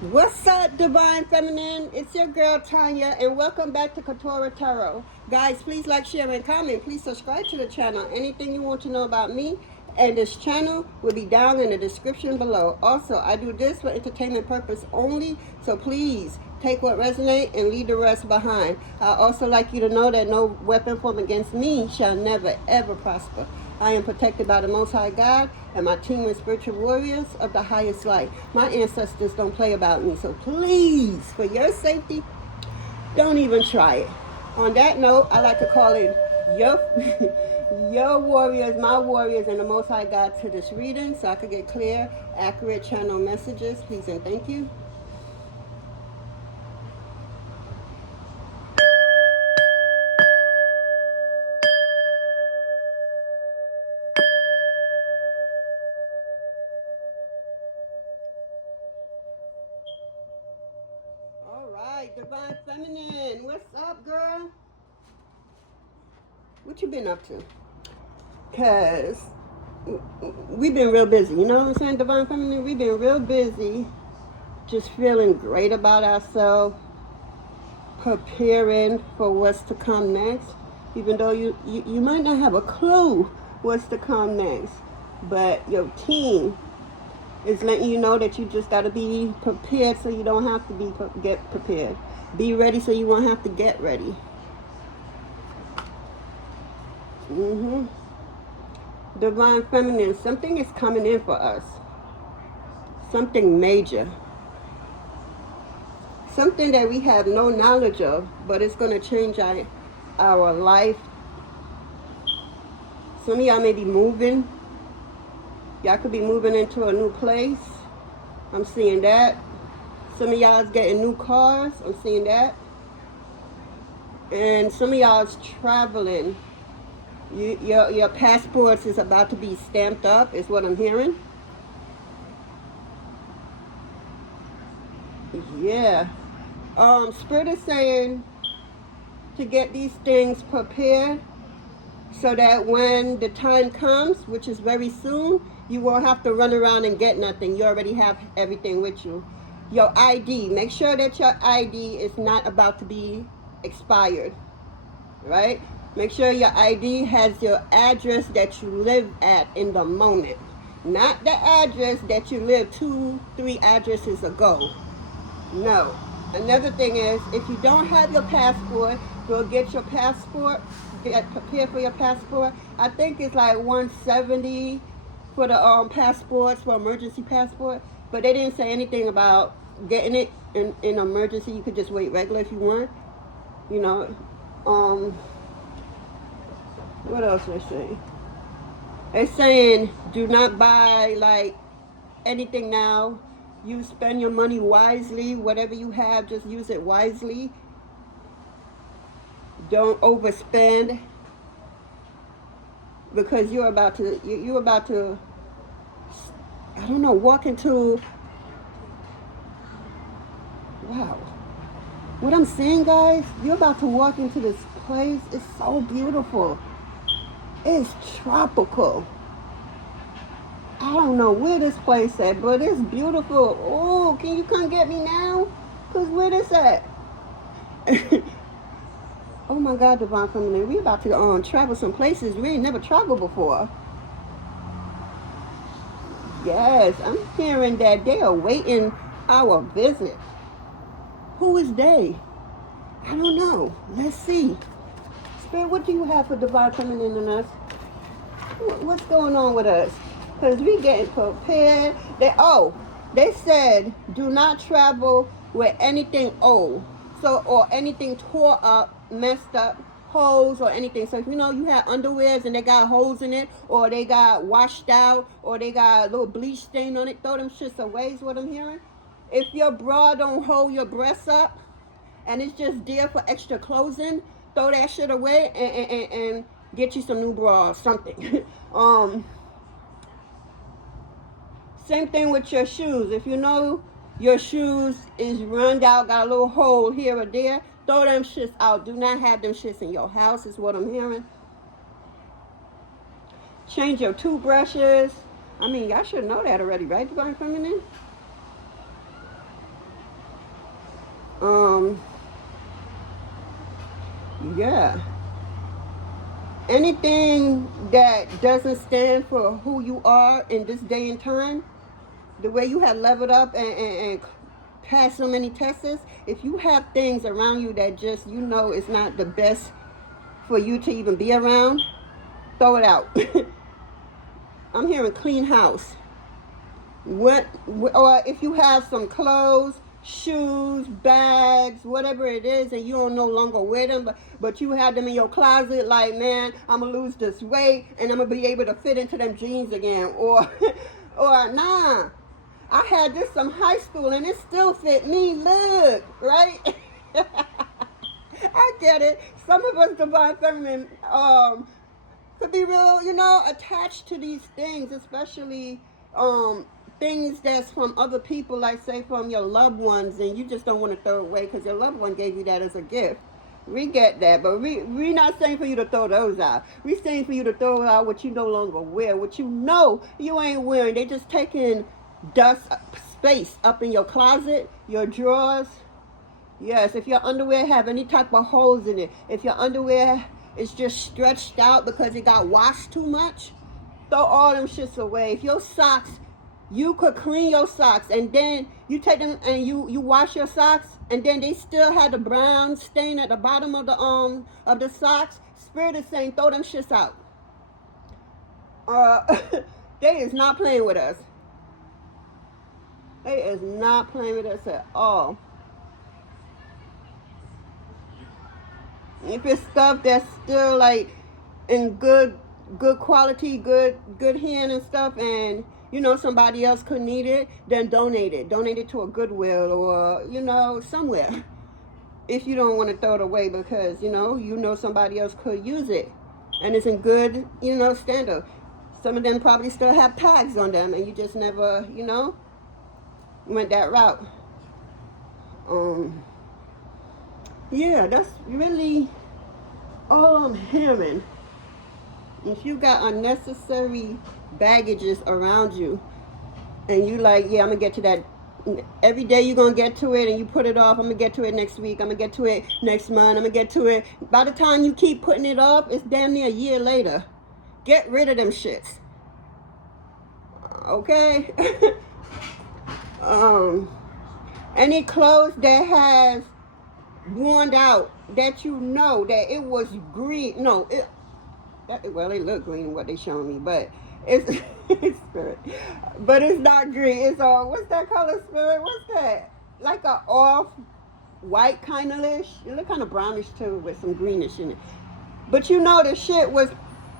What's up, Divine Feminine? It's your girl Tanya, and welcome back to Quetrah Tarot. Guys, please like, share, and comment. Please subscribe to the channel. Anything you want to know about me and this channel will be down in the description below. Also, I do this for entertainment purpose only, so please take what resonates and leave the rest behind. I also like you to know that no weapon formed against me shall never ever prosper. I am protected by the Most High God and my team of spiritual warriors of the highest light. My ancestors don't play about me, so please, for your safety, don't even try it. On that note, I like to call in your, your warriors, my warriors, and the Most High God to this reading so I could get clear, accurate channel messages. Please and thank you. All right, Divine Feminine, what's up, girl? What you been up to? Because we've been real busy, you know what I'm saying, Divine Feminine? We've been real busy, just feeling great about ourselves, preparing for what's to come next, even though you might not have a clue what's to come next, but your team is letting you know that you just got to be prepared so you don't have to get prepared. Be ready so you won't have to get ready. Divine Feminine, something is coming in for us. Something major. Something that we have no knowledge of, but it's going to change our life. Some of y'all may be moving. Y'all could be moving into a new place. I'm seeing that. Some of y'all is getting new cars. I'm seeing that. And some of y'all is traveling. Your passports is about to be stamped up, is what I'm hearing. Yeah. Spirit is saying to get these things prepared so that when the time comes, which is very soon, you won't have to run around and get nothing. You already have everything with you. Your ID, make sure that your ID is not about to be expired, right? Make sure your ID has your address that you live at in the moment, not the address that you lived 2-3 addresses ago. No. Another thing is, if you don't have your passport, go get your passport. Get prepared for your passport. I think it's like $170 for the passports, for emergency passport. But they didn't say anything about getting it in emergency. You could just wait regular if you want. You know. What else they say? They're saying do not buy like anything now. You spend your money wisely. Whatever you have, just use it wisely. Don't overspend, because you're about to I don't know, walk into, wow. What I'm saying, guys, you're about to walk into this place. It's so beautiful. It's tropical. I don't know where this place at, but it's beautiful. Oh, can you come get me now? Because where this at? Oh my God, Divine Feminine, we about to travel some places we ain't never traveled before. Yes, I'm hearing that they are waiting our visit. Who is they? I don't know. Let's see. Spirit, what do you have for Divine Feminine in us? What's going on with us? Because we getting prepared. They said do not travel with anything old. So, or anything tore up, messed up, holes or anything. So if you know you have underwears and they got holes in it, or they got washed out, or they got a little bleach stain on it, throw them shits away is what I'm hearing. If your bra don't hold your breasts up and it's just there for extra clothing, throw that shit away and get you some new bra or something. Same thing with your shoes. If you know your shoes is run out, got a little hole here or there, throw them shits out. Do not have them shits in your house is what I'm hearing. Change your toothbrushes. I mean, y'all should know that already, right, Divine Feminine? Yeah. Anything that doesn't stand for who you are in this day and time, the way you have leveled up and passed so many tests, if you have things around you that just, you know, it's not the best for you to even be around, throw it out. I'm hearing clean house. Or if you have some clothes, shoes, bags, whatever it is, and you don't no longer wear them, but you have them in your closet, like, man, I'm gonna lose this weight and I'm gonna be able to fit into them jeans again. Or or nah, I had this from high school and it still fit me. Look, right? I get it. Some of us divine feminine could be real, you know, attached to these things, especially things that's from other people, like say from your loved ones, and you just don't want to throw it away because your loved one gave you that as a gift. We get that, but we're not saying for you to throw those out. We're saying for you to throw out what you no longer wear, what you know you ain't wearing. They just taking dust space up in your closet, your drawers. Yes, if your underwear have any type of holes in it, if your underwear is just stretched out because it got washed too much, throw all them shits away. If your socks, you could clean your socks and then you take them and you wash your socks and then they still had the brown stain at the bottom of the socks. Spirit is saying throw them shits out. They is not playing with us. They is not playing with us at all. If it's stuff that's still like in good quality, good hand and stuff, and you know somebody else could need it, then donate it to a Goodwill or, you know, somewhere, if you don't want to throw it away, because you know somebody else could use it and it's in good, you know, standard. Some of them probably still have tags on them and you just never, you know, went that route. Yeah, that's really all I'm hearing. If you got unnecessary baggages around you and you like, yeah, I'm gonna get to that every day, you're gonna get to it and you put it off, I'm gonna get to it next week, I'm gonna get to it next month, I'm gonna get to it. By the time you keep putting it off, it's damn near a year later. Get rid of them shits. Okay? Any clothes that has worn out, that you know that it was green, no, well, they look green what they showing me, but it's it's spirit, but it's not green. It's what's that color, spirit? What's that? Like a off white kind of ish. It look kind of brownish too with some greenish in it. But you know the shit was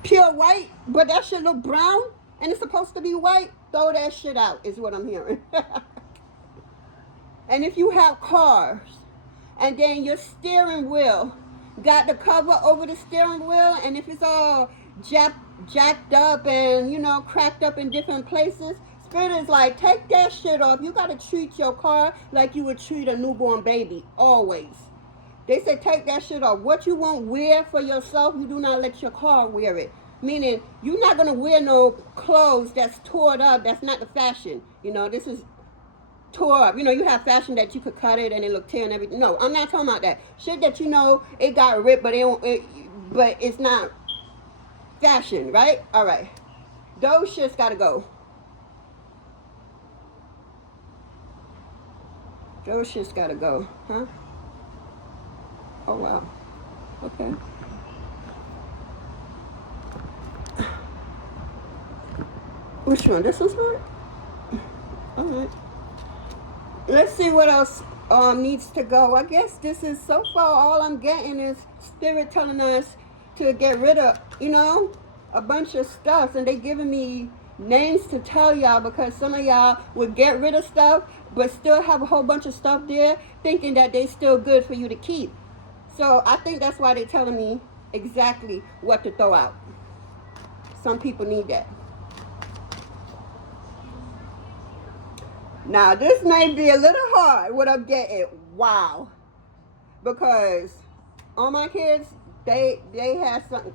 pure white, but that shit look brown and it's supposed to be white. Throw that shit out is what I'm hearing. And if you have cars and then your steering wheel got the cover over the steering wheel, and if it's all jacked up and, you know, cracked up in different places, Spirit is like, take that shit off. You got to treat your car like you would treat a newborn baby, always. They say take that shit off. What you won't wear for yourself, you do not let your car wear it. Meaning, you're not going to wear no clothes that's torn up, that's not the fashion. You know, this is tore up. You know, you have fashion that you could cut it and it look tear and everything. No, I'm not talking about that. Shit that you know, it got ripped, but but it's not fashion, right? All right. Those shits got to go. Those shits got to go, huh? Oh, wow. Okay. Which one? This one's right? All right. Let's see what else needs to go. I guess this is, so far, all I'm getting is Spirit telling us to get rid of, you know, a bunch of stuff. And they giving me names to tell y'all, because some of y'all would get rid of stuff but still have a whole bunch of stuff there thinking that they still good for you to keep. So I think that's why they're telling me exactly what to throw out. Some people need that. Now, this may be a little hard, what I'm getting. Wow. Because all my kids, they had something.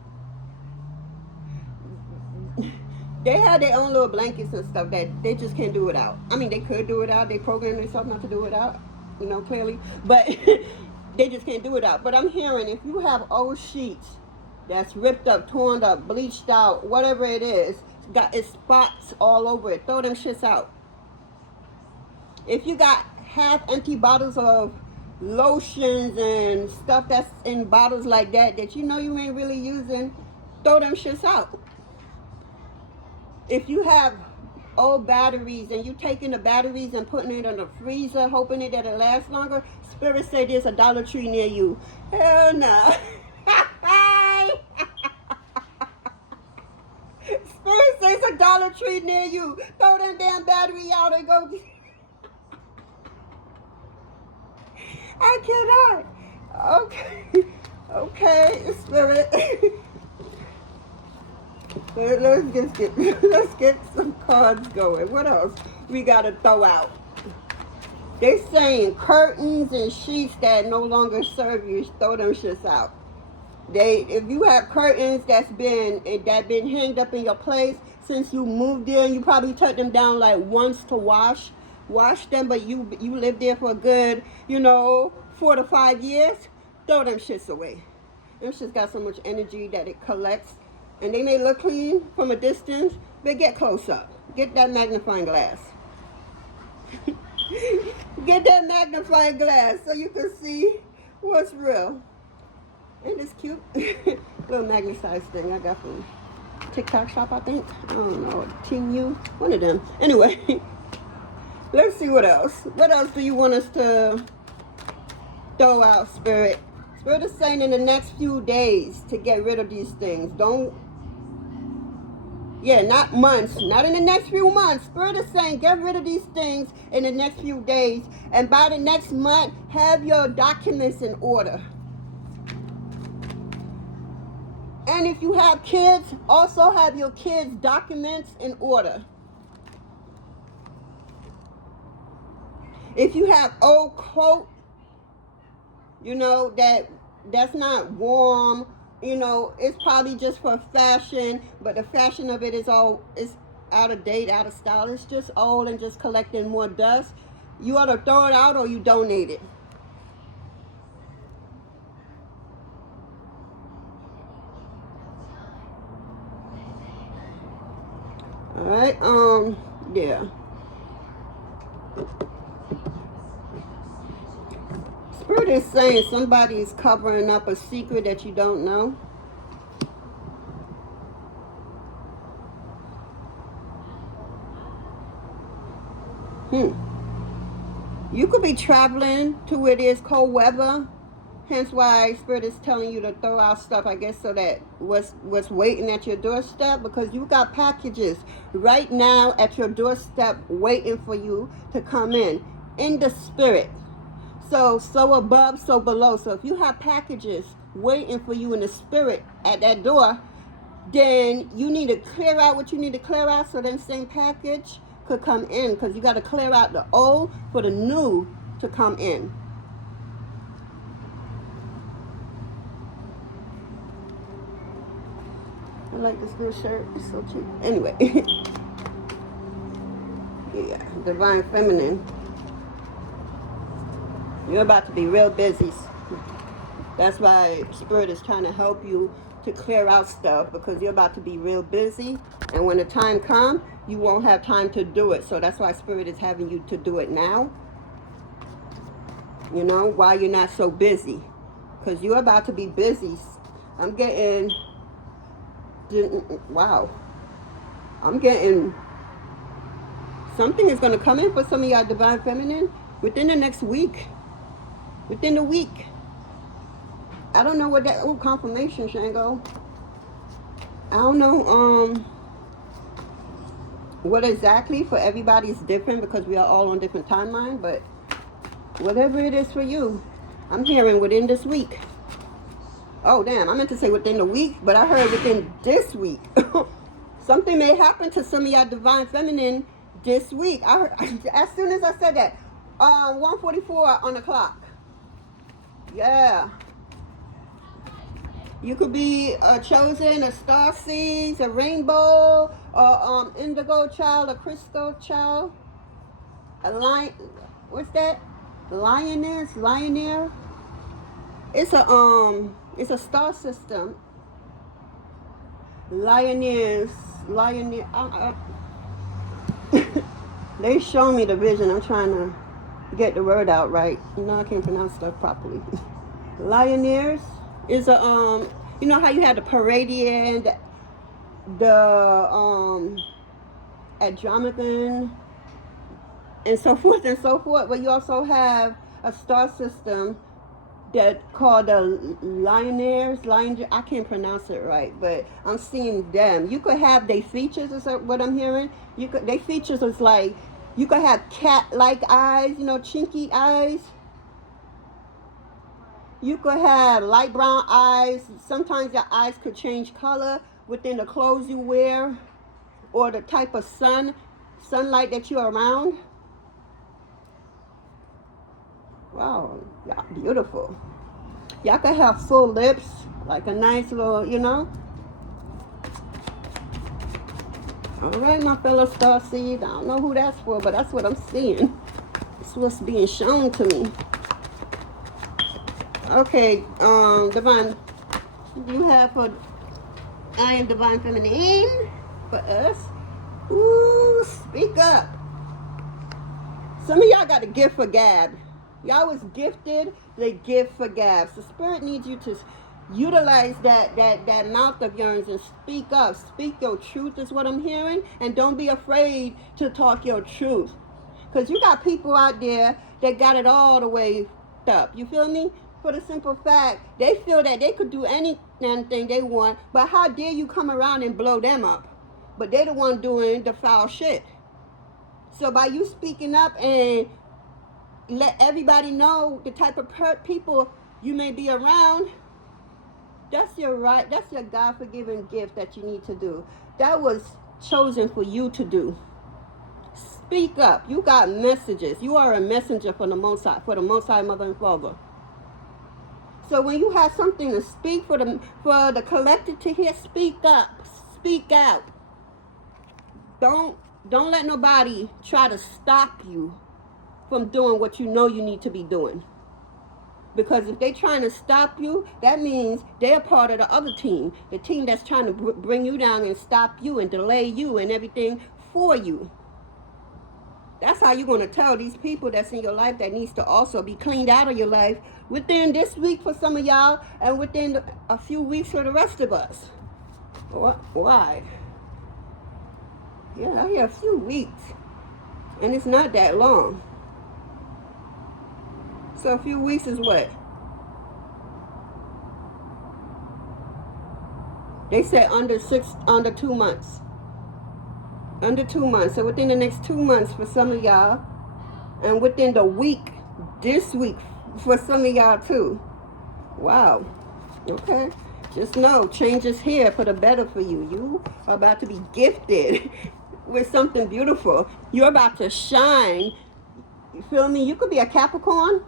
They had their own little blankets and stuff that they just can't do without. I mean, they could do without. They programmed themselves not to do without. you know, clearly, but they just can't do it out. But I'm hearing if you have old sheets that's ripped up, torn up, bleached out, whatever it is, got its spots all over it, throw them shits out. If you got half empty bottles of lotions and stuff that's in bottles like that that you know you ain't really using, throw them shits out. If you have old batteries and you taking the batteries and putting it in the freezer hoping that it'll last longer, Spirit say there's a Dollar Tree near you. Hell no. Spirit says a Dollar Tree near you. Throw them damn battery out and go. I cannot. Okay. Okay, Spirit. Let's get some cards going. What else we gotta throw out? They saying curtains and sheets that no longer serve you, throw them shits out. If you have curtains that's been hanged up in your place since you moved in, you probably took them down like once to wash them, but you lived there for a good, 4 to 5 years. Throw them shits away. Them shits got so much energy that it collects, and they may look clean from a distance, but get close up. Get that magnifying glass. Get that magnifying glass so you can see what's real. Ain't this cute? Little magnetized thing I got from TikTok shop, I think. I don't know. Team U. One of them. Anyway, let's see what else. What else do you want us to throw out, Spirit? Spirit is saying in the next few days to get rid of these things. Not months. Not in the next few months. Spirit is saying get rid of these things in the next few days. And by the next month, have your documents in order. And if you have kids, also have your kids' documents in order. If you have old coat, that's not warm, it's probably just for fashion, but the fashion of it is out of date, out of style. It's just old and just collecting more dust. You ought to throw it out or you donate it. All right, yeah. Spirit is saying somebody's covering up a secret that you don't know. You could be traveling to where there's cold weather. Hence why Spirit is telling you to throw out stuff, I guess, so that what's waiting at your doorstep, because you got packages right now at your doorstep waiting for you to come in the spirit. So above, so below. So if you have packages waiting for you in the spirit at that door, then you need to clear out what you need to clear out so that same package could come in, because you got to clear out the old for the new to come in. I like this new shirt. It's so cheap. Anyway. Yeah, Divine Feminine. You're about to be real busy. That's why Spirit is trying to help you to clear out stuff, because you're about to be real busy. And when the time comes, you won't have time to do it. So that's why Spirit is having you to do it now. While you're not so busy. Because you're about to be busy. I'm getting... Wow. I'm getting... Something is going to come in for some of y'all Divine Feminine within the next week. Within the week. I don't know what that... Oh, confirmation, Shango. I don't know what exactly. For everybody is different because we are all on different timeline. But whatever it is for you, I'm hearing within this week. Oh, damn. I meant to say within the week, but I heard within this week. Something may happen to some of y'all Divine Feminine this week. I heard, as soon as I said that, 1:44 on the clock. Yeah. You could be chosen, a star seeds, a rainbow, or indigo child, a crystal child, a light. What's that? Lioneer. It's a star system. Lioneer. They show me the vision. I'm trying to get the word out right. You know, I can't pronounce stuff properly. Lioneers is a you know how you had the Paradian, the Andromedan, and so forth and so forth. But you also have a star system that called the Lioneers. I can't pronounce it right, but I'm seeing them. You could have their features, is what I'm hearing. Their features is like, you could have cat-like eyes, you know, chinky eyes. You could have light brown eyes. Sometimes your eyes could change color within the clothes you wear or the type of sunlight that you're around. Wow, yeah, beautiful. Y'all could have full lips, like a nice little, you know. All right, my fellow starseeds. I don't know who that's for, but that's what I'm seeing. It's what's being shown to me. Okay, Divine, you have for I am Divine Feminine for us. Ooh, speak up. Some of y'all got a gift for gab. Y'all was gifted the gift for gab. So Spirit needs you to utilize that mouth of yours and speak up. Speak your truth is what I'm hearing. And don't be afraid to talk your truth. Because you got people out there that got it all the way up. You feel me? For the simple fact, they feel that they could do anything they want, but how dare you come around and blow them up? But they the one doing the foul shit. So by you speaking up and let everybody know the type of people you may be around, that's your right, that's your God-forgiven gift that you need to do. That was chosen for you to do. Speak up. You got messages. You are a messenger for the Most High, Mother and Father. So when you have something to speak for the collective to hear, speak up, speak out. Don't let nobody try to stop you from doing what you know you need to be doing. Because if they're trying to stop you, that means they're part of the other team, the team that's trying to bring you down and stop you and delay you and everything for you. That's how you're going to tell these people that's in your life that needs to also be cleaned out of your life within this week for some of y'all and within a few weeks for the rest of us. Why? Yeah, I hear a few weeks. And it's not that long. So a few weeks is what? They said under 2 months. Under 2 months. So within the next 2 months for some of y'all. And within the week, this week, for some of y'all too. Wow. Okay. Just know, change is here for the better for you. You are about to be gifted with something beautiful. You're about to shine. You feel me? You could be a Capricorn.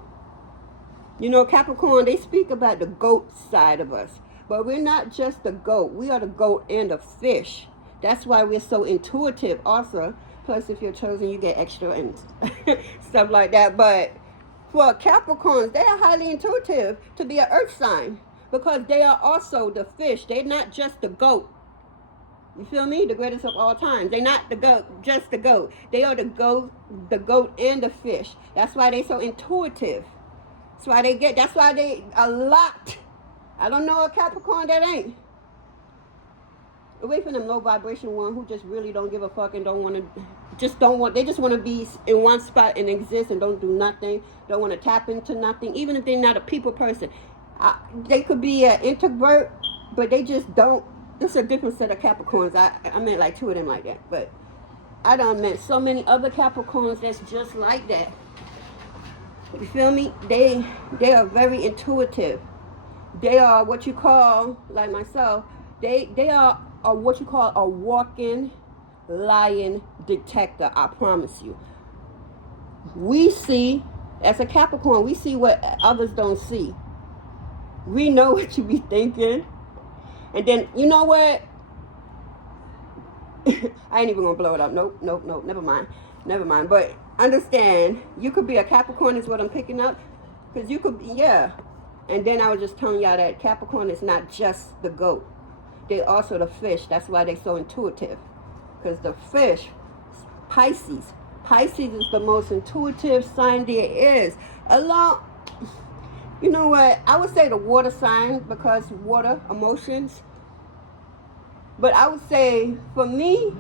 You know, Capricorn, they speak about the goat side of us. But we're not just the goat. We are the goat and the fish. That's why we're so intuitive also. Plus, if you're chosen, you get extra and stuff like that. But for Capricorns, they are highly intuitive to be an earth sign. Because they are also the fish. They're not just the goat. You feel me? The greatest of all time. They're not the goat, just the goat. They are the goat and the fish. That's why they're so intuitive. That's why they a lot. I don't know a Capricorn that ain't. Away from them low vibration one who just really don't give a fuck and they just want to be in one spot and exist and don't do nothing. Don't want to tap into nothing. Even if they're not a people person. They could be an introvert, but they just don't. It's a different set of Capricorns. I meant like two of them like that. But I done met so many other Capricorns that's just like that. You feel me? They are very intuitive. They are what you call, like myself, they are what you call a walking lion detector. I promise you. We see, as a Capricorn, we see what others don't see. We know what you be thinking. And then, you know what? I ain't even gonna blow it up. Nope, nope, nope. Never mind. Never mind. But understand, you could be a Capricorn is what I'm picking up. Because you could be, yeah. And then I was just telling y'all that Capricorn is not just the goat. They also the fish. That's why they're so intuitive. Because the fish, Pisces. Pisces is the most intuitive sign there is. Along, you know what? I would say the water sign because water, emotions. But I would say, for me,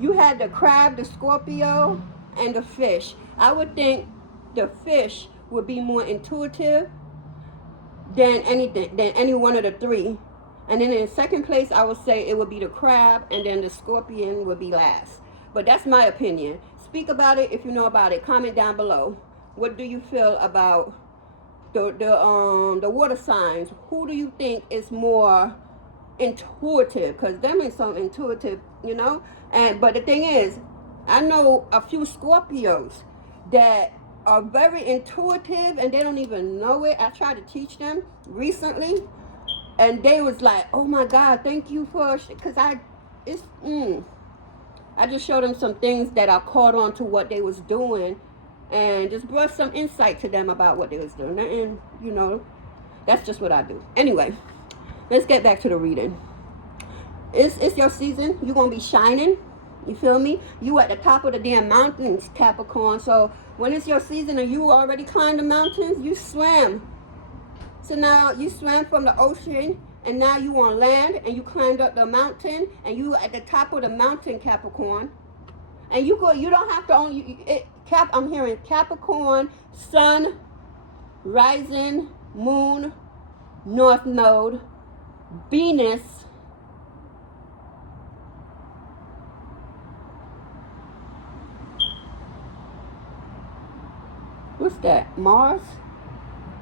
you had the crab, the Scorpio, and the fish. I would think the fish would be more intuitive than any one of the three. And then in second place, I would say it would be the crab, and then the scorpion would be last. But that's my opinion. Speak about it if you know about it. Comment down below. What do you feel about the water signs? Who do you think is more intuitive? Because them is so intuitive, you know. But the thing is, I know a few Scorpios that are very intuitive and they don't even know it. I tried to teach them recently, and they was like, "Oh my God, thank you for," because I just showed them some things that I caught on to what they was doing, and just brought some insight to them about what they was doing. And you know, that's just what I do. Anyway, let's get back to the reading. It's your season. You're gonna be shining. You feel me? You at the top of the damn mountains, Capricorn. So when it's your season and you already climbed the mountains, you swam. So now you swam from the ocean, and now you on land, and you climbed up the mountain, and you at the top of the mountain, Capricorn. And you go. You don't have to only I'm hearing Capricorn, Sun, Rising, Moon, North Node, Venus. What's that? Mars?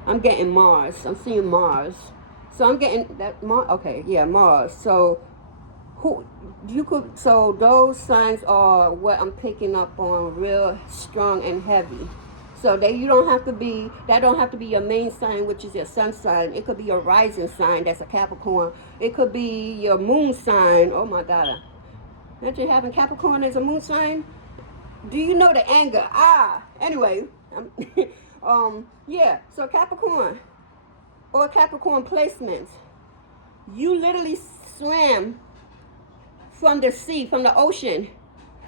I'm getting Mars. I'm seeing Mars. So I'm getting that Mars. Okay, yeah, Mars. So so those signs are what I'm picking up on, real strong and heavy. So that don't have to be your main sign, which is your sun sign. It could be your rising sign, that's a Capricorn. It could be your moon sign. Oh my God. Imagine having Capricorn as a moon sign. Do you know the anger? Anyway, yeah. So Capricorn or Capricorn placements, you literally swam from the sea, from the ocean,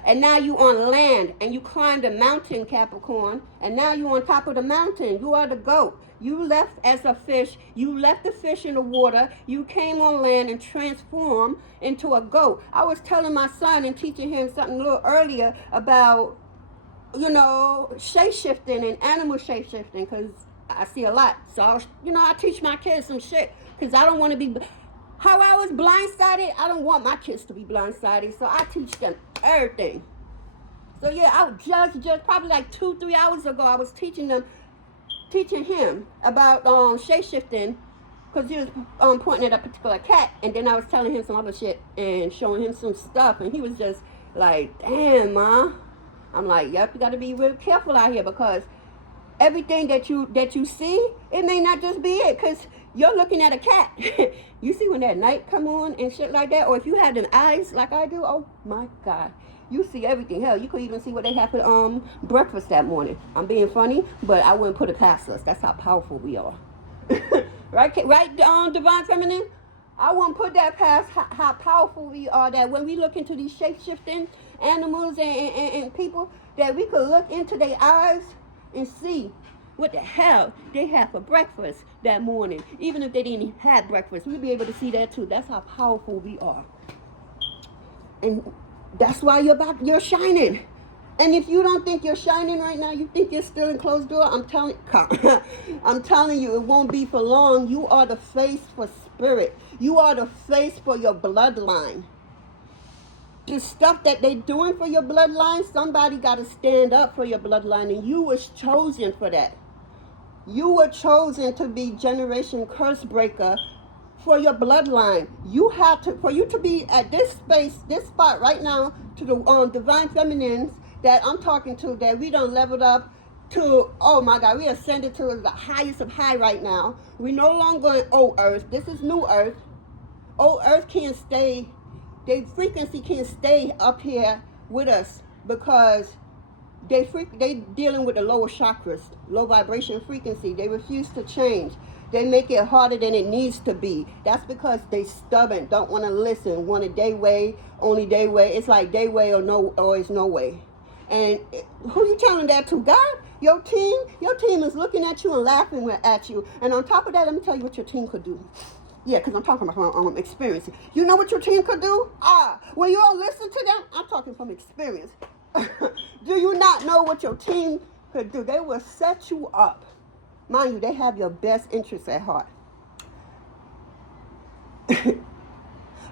and now you on land, and you climbed a mountain, Capricorn, and now you on top of the mountain. You are the goat. You left as a fish. You left the fish in the water. You came on land and transformed into a goat. I was telling my son and teaching him something a little earlier about, you know, shape-shifting and animal shape-shifting, because I see a lot. So, I teach my kids some shit, because I don't want to be, how I was blindsided, I don't want my kids to be blindsided, so I teach them everything. So yeah, I was just probably like 2-3 hours ago, I was teaching him about shape-shifting, because he was pointing at a particular cat, and then I was telling him some other shit and showing him some stuff, and he was just like, damn, Ma. I'm like, yep, you got to be real careful out here, because everything that you see, it may not just be it, because you're looking at a cat. You see when that night come on and shit like that, or if you have them eyes like I do, oh my God, you see everything. Hell, you could even see what they had for breakfast that morning. I'm being funny, but I wouldn't put it past us. That's how powerful we are. Right, Divine Feminine? I won't put that past how powerful we are, that when we look into these shape-shifting animals and people, that we could look into their eyes and see what the hell they had for breakfast that morning. Even if they didn't have breakfast, we'd be able to see that too. That's how powerful we are. And that's why you're shining. And if you don't think you're shining right now, you think you're still in closed door, I'm telling you, it won't be for long. You are the face for spirit. You are the face for your bloodline. The stuff that they're doing for your bloodline, somebody got to stand up for your bloodline, and you was chosen for that. You were chosen to be generation curse breaker for your bloodline. For you to be at this spot right now, to the divine feminines that I'm talking to, that we done leveled up to, oh my God, we ascended to the highest of high right now. We no longer in old earth. This is new earth. Old earth can't stay their frequency can't stay up here with us because they dealing with the lower chakras, low vibration frequency. They refuse to change. They make it harder than it needs to be. That's because they stubborn, don't want to listen, want it their way, only their way. It's like their way or it's no way. And who you telling that to? God? Your team is looking at you and laughing at you. And on top of that, let me tell you what your team could do. Yeah, because I'm talking about my own experience. You know what your team could do? When you all listen to them, I'm talking from experience. Do you not know what your team could do? They will set you up. Mind you, they have your best interests at heart.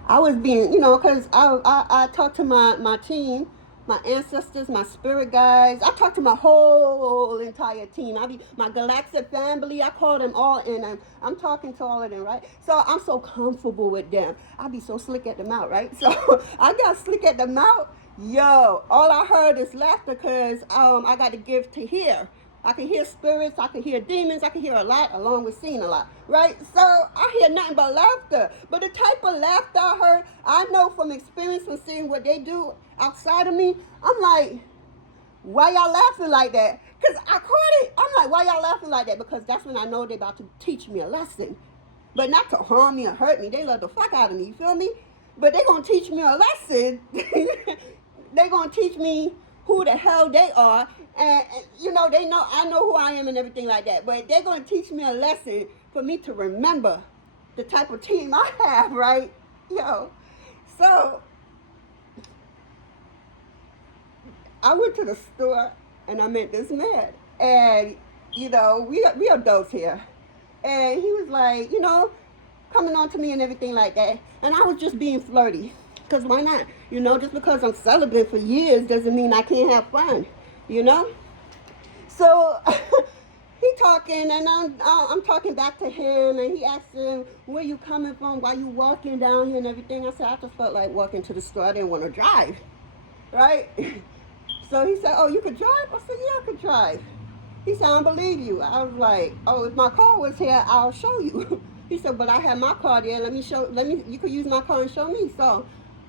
I was being, because I talked to my team, my ancestors, my spirit guides. I talked to my whole entire team. My galactic family. I call them all in. And I'm talking to all of them, right? So I'm so comfortable with them. I be so slick at the mouth, right? So I got slick at the mouth. Yo, all I heard is laughter because I got the gift to hear. I can hear spirits, I can hear demons, I can hear a lot, along with seeing a lot, right? So I hear nothing but laughter. But the type of laughter I heard, I know from experience from seeing what they do outside of me. I'm like, why y'all laughing like that? Because I caught it. I'm like, why y'all laughing like that? Because that's when I know they're about to teach me a lesson. But not to harm me or hurt me. They love the fuck out of me, you feel me? But they're going to teach me a lesson. They're going to teach me who the hell they are. And, they know, I know who I am and everything like that. But they're going to teach me a lesson for me to remember the type of team I have, right? So I went to the store and I met this man. And, we adults here. And he was like, coming on to me and everything like that. And I was just being flirty. Because why not? Just because I'm celibate for years doesn't mean I can't have fun. So he talking and I'm talking back to him and he asked him, where you coming from? Why you walking down here and everything? I said, I just felt like walking to the store. I didn't want to drive. Right? So he said, oh, you could drive? I said, yeah, I could drive. He said, I don't believe you. I was like, oh, if my car was here, I'll show you. He said, but I have my car there. You could use my car and show me. So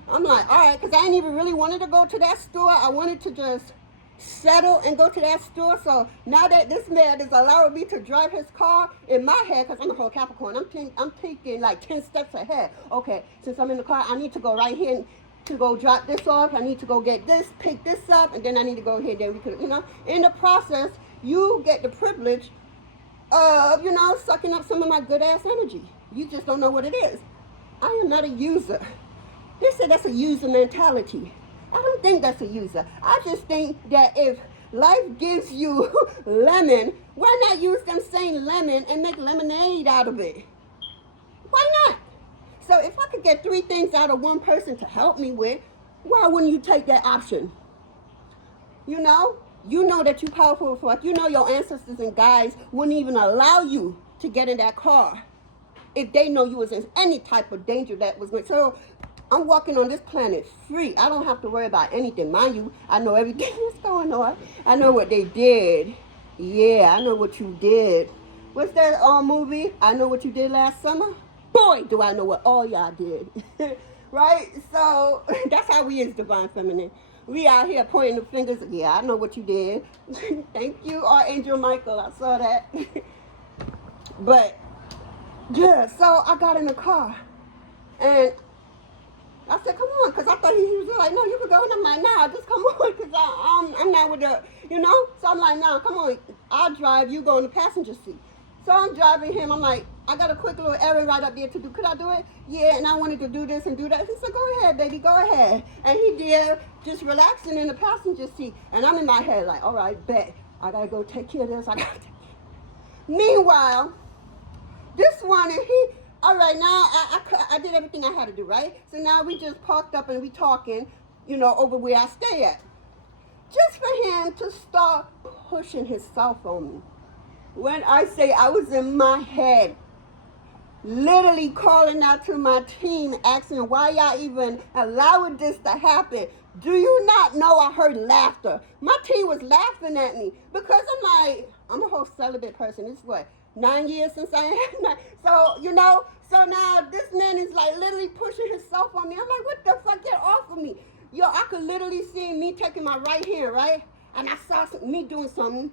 I'm like, all right, because I didn't even really wanted to go to that store. I wanted to just settle and go to that store. So now that this man is allowing me to drive his car in my head, because I'm a whole Capricorn, I'm thinking like 10 steps ahead. Okay, since I'm in the car, I need to go right here to go drop this off. I need to go get this, pick this up, and then I need to go here. Then we could, in the process, you get the privilege of, sucking up some of my good ass energy. You just don't know what it is. I am not a user. They said that's a user mentality. I don't think that's a user. I just think that if life gives you lemon, why not use them same lemon and make lemonade out of it? Why not? So if I could get 3 things out of one person to help me with, why wouldn't you take that option? You know that you're powerful for it. Your ancestors and guides wouldn't even allow you to get in that car if they know you was in any type of danger that was going. So I'm walking on this planet free. I don't have to worry about anything. Mind you, I know everything that's going on. I know what they did. Yeah, I know what you did. What's that movie? I Know What You Did Last Summer? Boy, do I know what all y'all did. Right? So that's how we is Divine Feminine. We out here pointing the fingers. Yeah, I know what you did. Thank you, Archangel Michael. I saw that. But, yeah, so I got in the car. And I said, come on, because I thought he was like, no, you could go. And I'm like, nah, just come on, because I'm not with the, So I'm like, nah, come on, I'll drive, you go in the passenger seat. So I'm driving him. I'm like, I got a quick little errand right up there to do. Could I do it? Yeah, and I wanted to do this and do that. He said, go ahead, baby, go ahead. And he did, just relaxing in the passenger seat. And I'm in my head like, all right, bet. I got to go take care of this. Meanwhile, this one, and all right, now I did everything I had to do, right? So now we just parked up and we talking, over where I stay at. Just for him to start pushing himself on me. When I say I was in my head, literally calling out to my team, asking why y'all even allowing this to happen. Do you not know I heard laughter? My team was laughing at me because I'm a whole celibate person. It's what, 9 years since I had. So, So now this man is like literally pushing himself on me. I'm like, what the fuck? Get off of me. Yo, I could literally see me taking my right hand, right? And I saw me doing some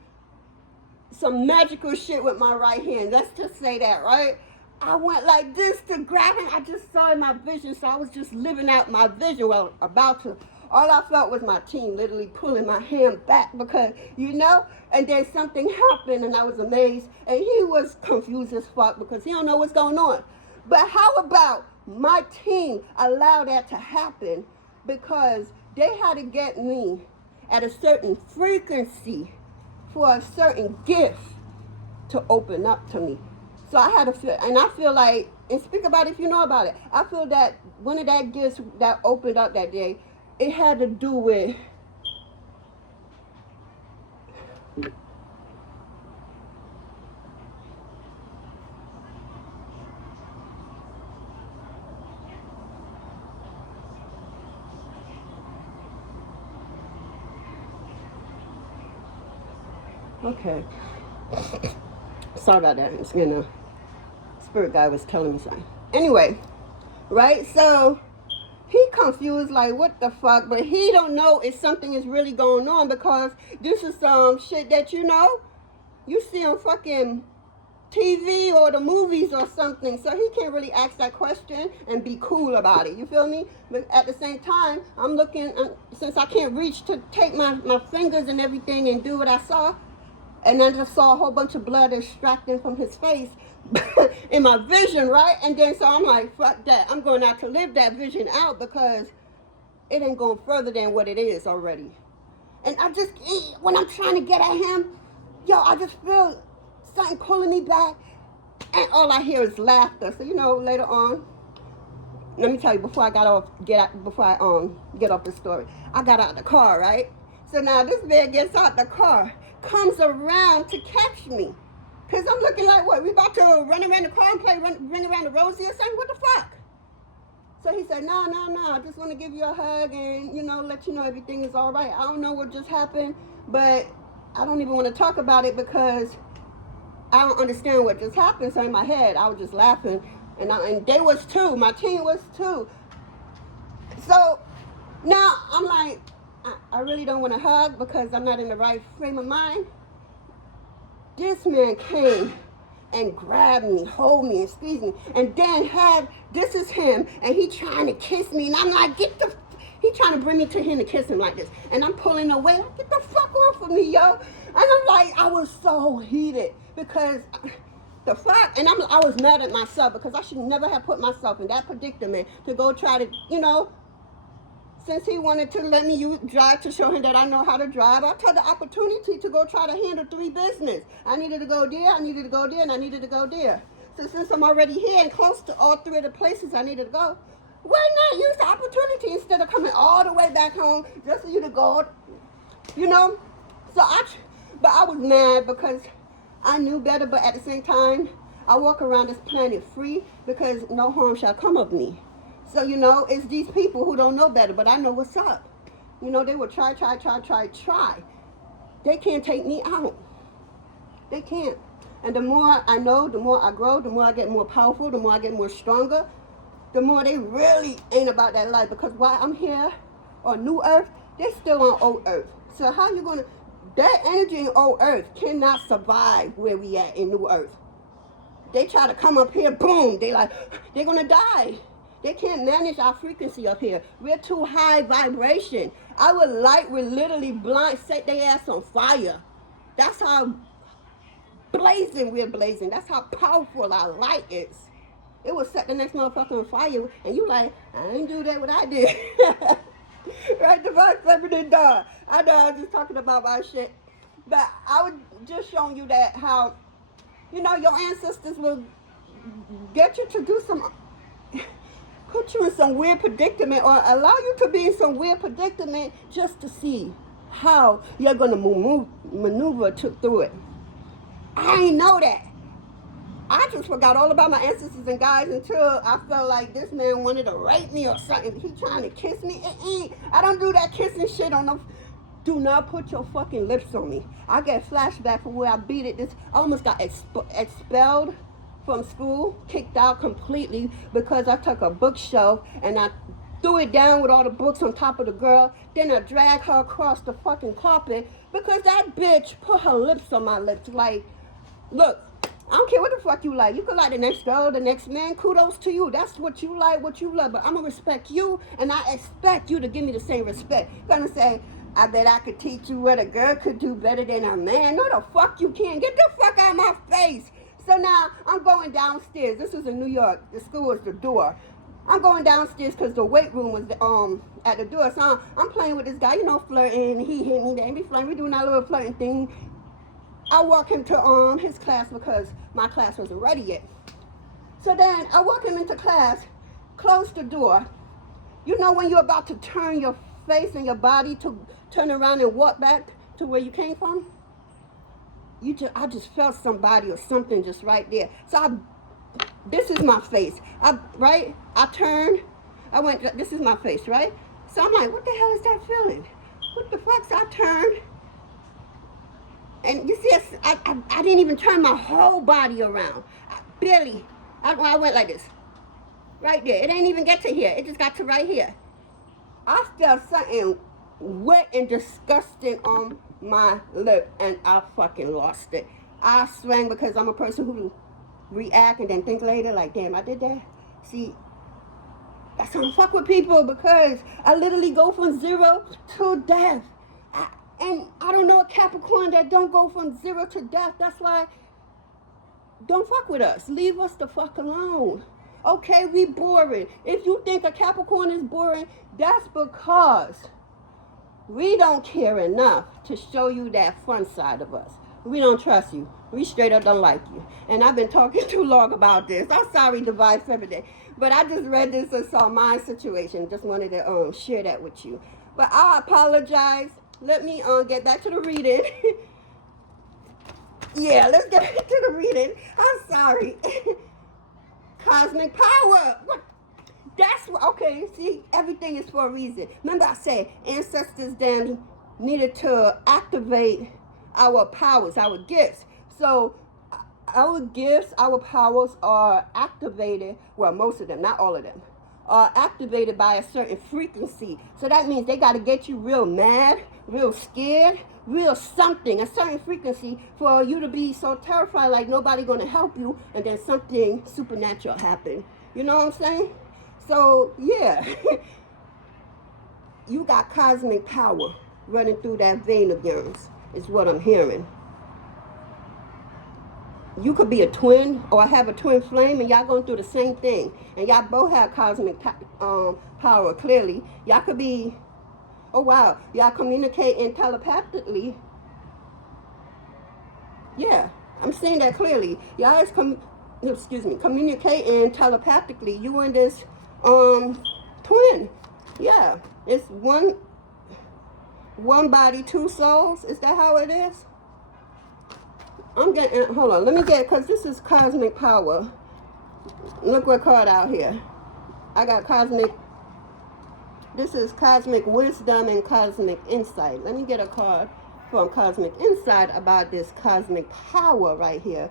magical shit with my right hand. Let's just say that, right? I went like this to grab him. I just saw in my vision, so I was just living out my vision. Well, about to. All I felt was my team literally pulling my hand back because, you know, and then something happened and I was amazed. And he was confused as fuck because he don't know what's going on. But how about my team allow that to happen because they had to get me at a certain frequency for a certain gift to open up to me. So I had to feel, and I feel like, and speak about it if you know about it, I feel that one of that gifts that opened up that day, it had to do with okay. Sorry about that. It's, you know, spirit guy was telling me something. Anyway, right? So he confused like what the fuck, but he don't know if something is really going on because this is some shit that you see on fucking TV or the movies or something. So he can't really ask that question and be cool about it. You feel me? But at the same time, I'm looking, since I can't reach to take my fingers and everything and do what I saw, and I just saw a whole bunch of blood extracting from his face in my vision, right? And then so I'm like, fuck that. I'm going out to live that vision out because it ain't going further than what it is already. And I just, when I'm trying to get at him, yo, I just feel something pulling me back. And all I hear is laughter. So, you know, later on, let me tell you, before I get off the story, I got out the car, right? So now this man gets out the car, comes around to catch me. Because I'm looking like, what, we about to run around the car and play ring around the rosy or something? What the fuck? So he said, no, I just want to give you a hug and, you know, let you know everything is all right. I don't know what just happened, but I don't even want to talk about it because I don't understand what just happened. So in my head, I was just laughing. And they was too. My team was too. So now I'm like, I really don't want to hug because I'm not in the right frame of mind. This man came and grabbed me, hold me, and squeeze me, and then this is him, and he trying to kiss me, and I'm like, he trying to bring me to him to kiss him like this, and I'm pulling away, get the fuck off of me, yo, and I'm like, I was so heated, because the fuck, and I was mad at myself, because I should never have put myself in that predicament, to go try to, you know, since he wanted to let me drive to show him that I know how to drive, I took the opportunity to go try to handle 3 business. I needed to go there, I needed to go there, and I needed to go there. So since I'm already here and close to all 3 of the places I needed to go, why not use the opportunity instead of coming all the way back home just for you to go, you know? So but I was mad because I knew better, but at the same time, I walk around this planet free because no harm shall come of me. So, you know, it's these people who don't know better, but I know what's up. You know, they will try. They can't take me out. They can't. And the more I know, the more I grow, the more I get more powerful, the more I get more stronger, the more they really ain't about that life. Because while I'm here on New Earth, they're still on Old Earth. So how you going to, that energy in Old Earth cannot survive where we at in New Earth. They try to come up here, boom, they're going to die. They can't manage our frequency up here. We're too high vibration. Our light will literally set their ass on fire. That's how blazing we're blazing. That's how powerful our light is. It will set the next motherfucker on fire. And you like, I ain't do that what I did. Right, the vice president dog. I know I was just talking about my shit. But I was just showing you that how, you know, your ancestors will get you to do some, put you in some weird predicament or allow you to be in some weird predicament just to see how you're going to maneuver through it. I ain't know that. I just forgot all about my ancestors and guides until I felt like this man wanted to rape me or something. He trying to kiss me. I don't do that kissing shit on no. Do not put your fucking lips on me. I get flashback from where I beat it. I almost got expelled from school, kicked out completely because I took a bookshelf and I threw it down with all the books on top of the girl. Then I dragged her across the fucking carpet because that bitch put her lips on my lips. Like, look, I don't care what the fuck you like. You could like the next girl, the next man. Kudos to you. That's what you like, what you love. But I'm going to respect you, and I expect you to give me the same respect. You're going to say, I bet I could teach you what a girl could do better than a man. No, the fuck you can't. Get the fuck out of my face. So now I'm going downstairs. This was in New York. The school was the door. I'm going downstairs because the weight room was at the door. So I'm playing with this guy, you know, flirting. He hit me. They be flirting. We doing our little flirting thing. I walk him to his class because my class wasn't ready yet. So then I walk him into class, close the door. You know when you're about to turn your face and your body to turn around and walk back to where you came from? I just felt somebody or something just right there. So this is my face. I turned. I went, this is my face, right? So I'm like, what the hell is that feeling? What the fuck? So I turned. And you see, I didn't even turn my whole body around. Barely. I went like this. Right there. It ain't even get to here. It just got to right here. I felt something wet and disgusting on my lip, and I fucking lost it. I swang because I'm a person who react and then think later, like, damn, I did that. See, that's how I fuck with people, because I literally go from 0 to death. And I don't know a Capricorn that don't go from 0 to death. That's why, don't fuck with us. Leave us the fuck alone. Okay, we boring. If you think a Capricorn is boring, that's because we don't care enough to show you that fun side of us. We don't trust you. We straight up don't like you. And I've been talking too long about this. I'm sorry, Divine Feminine. But I just read this and saw my situation. Just wanted to share that with you. But I apologize. Let me get back to the reading. Yeah, let's get back to the reading. I'm sorry. Cosmic power. What? That's what, okay, see, everything is for a reason. Remember I said ancestors then needed to activate our powers, our gifts. So our gifts, our powers are activated, well, most of them, not all of them, are activated by a certain frequency. So that means they got to get you real mad, real scared, real something, a certain frequency for you to be so terrified like nobody going to help you, and then something supernatural happen. You know what I'm saying? So, yeah, you got cosmic power running through that vein of yours, is what I'm hearing. You could be a twin or have a twin flame, and y'all going through the same thing. And y'all both have cosmic power, clearly. Y'all could be, oh wow, y'all communicating telepathically. Yeah, I'm saying that clearly. Y'all is communicating telepathically. You and this twin. Yeah, it's one body, two souls. Is that how it is? I'm getting, hold on, let me get, because this is cosmic power. Look what card out here. I got cosmic, this is cosmic wisdom and cosmic insight. Let me get a card from cosmic insight about this cosmic power right here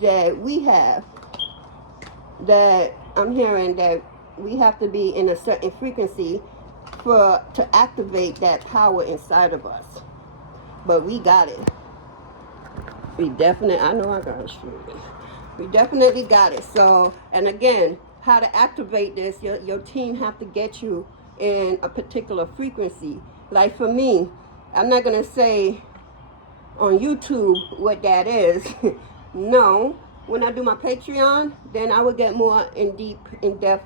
that we have. That I'm hearing that we have to be in a certain frequency to activate that power inside of us. But we got it. We definitely, I know I got it straight. We definitely got it. So, and again, how to activate this, your team have to get you in a particular frequency. Like for me, I'm not going to say on YouTube what that is. No. When I do my Patreon, then I will get more in depth,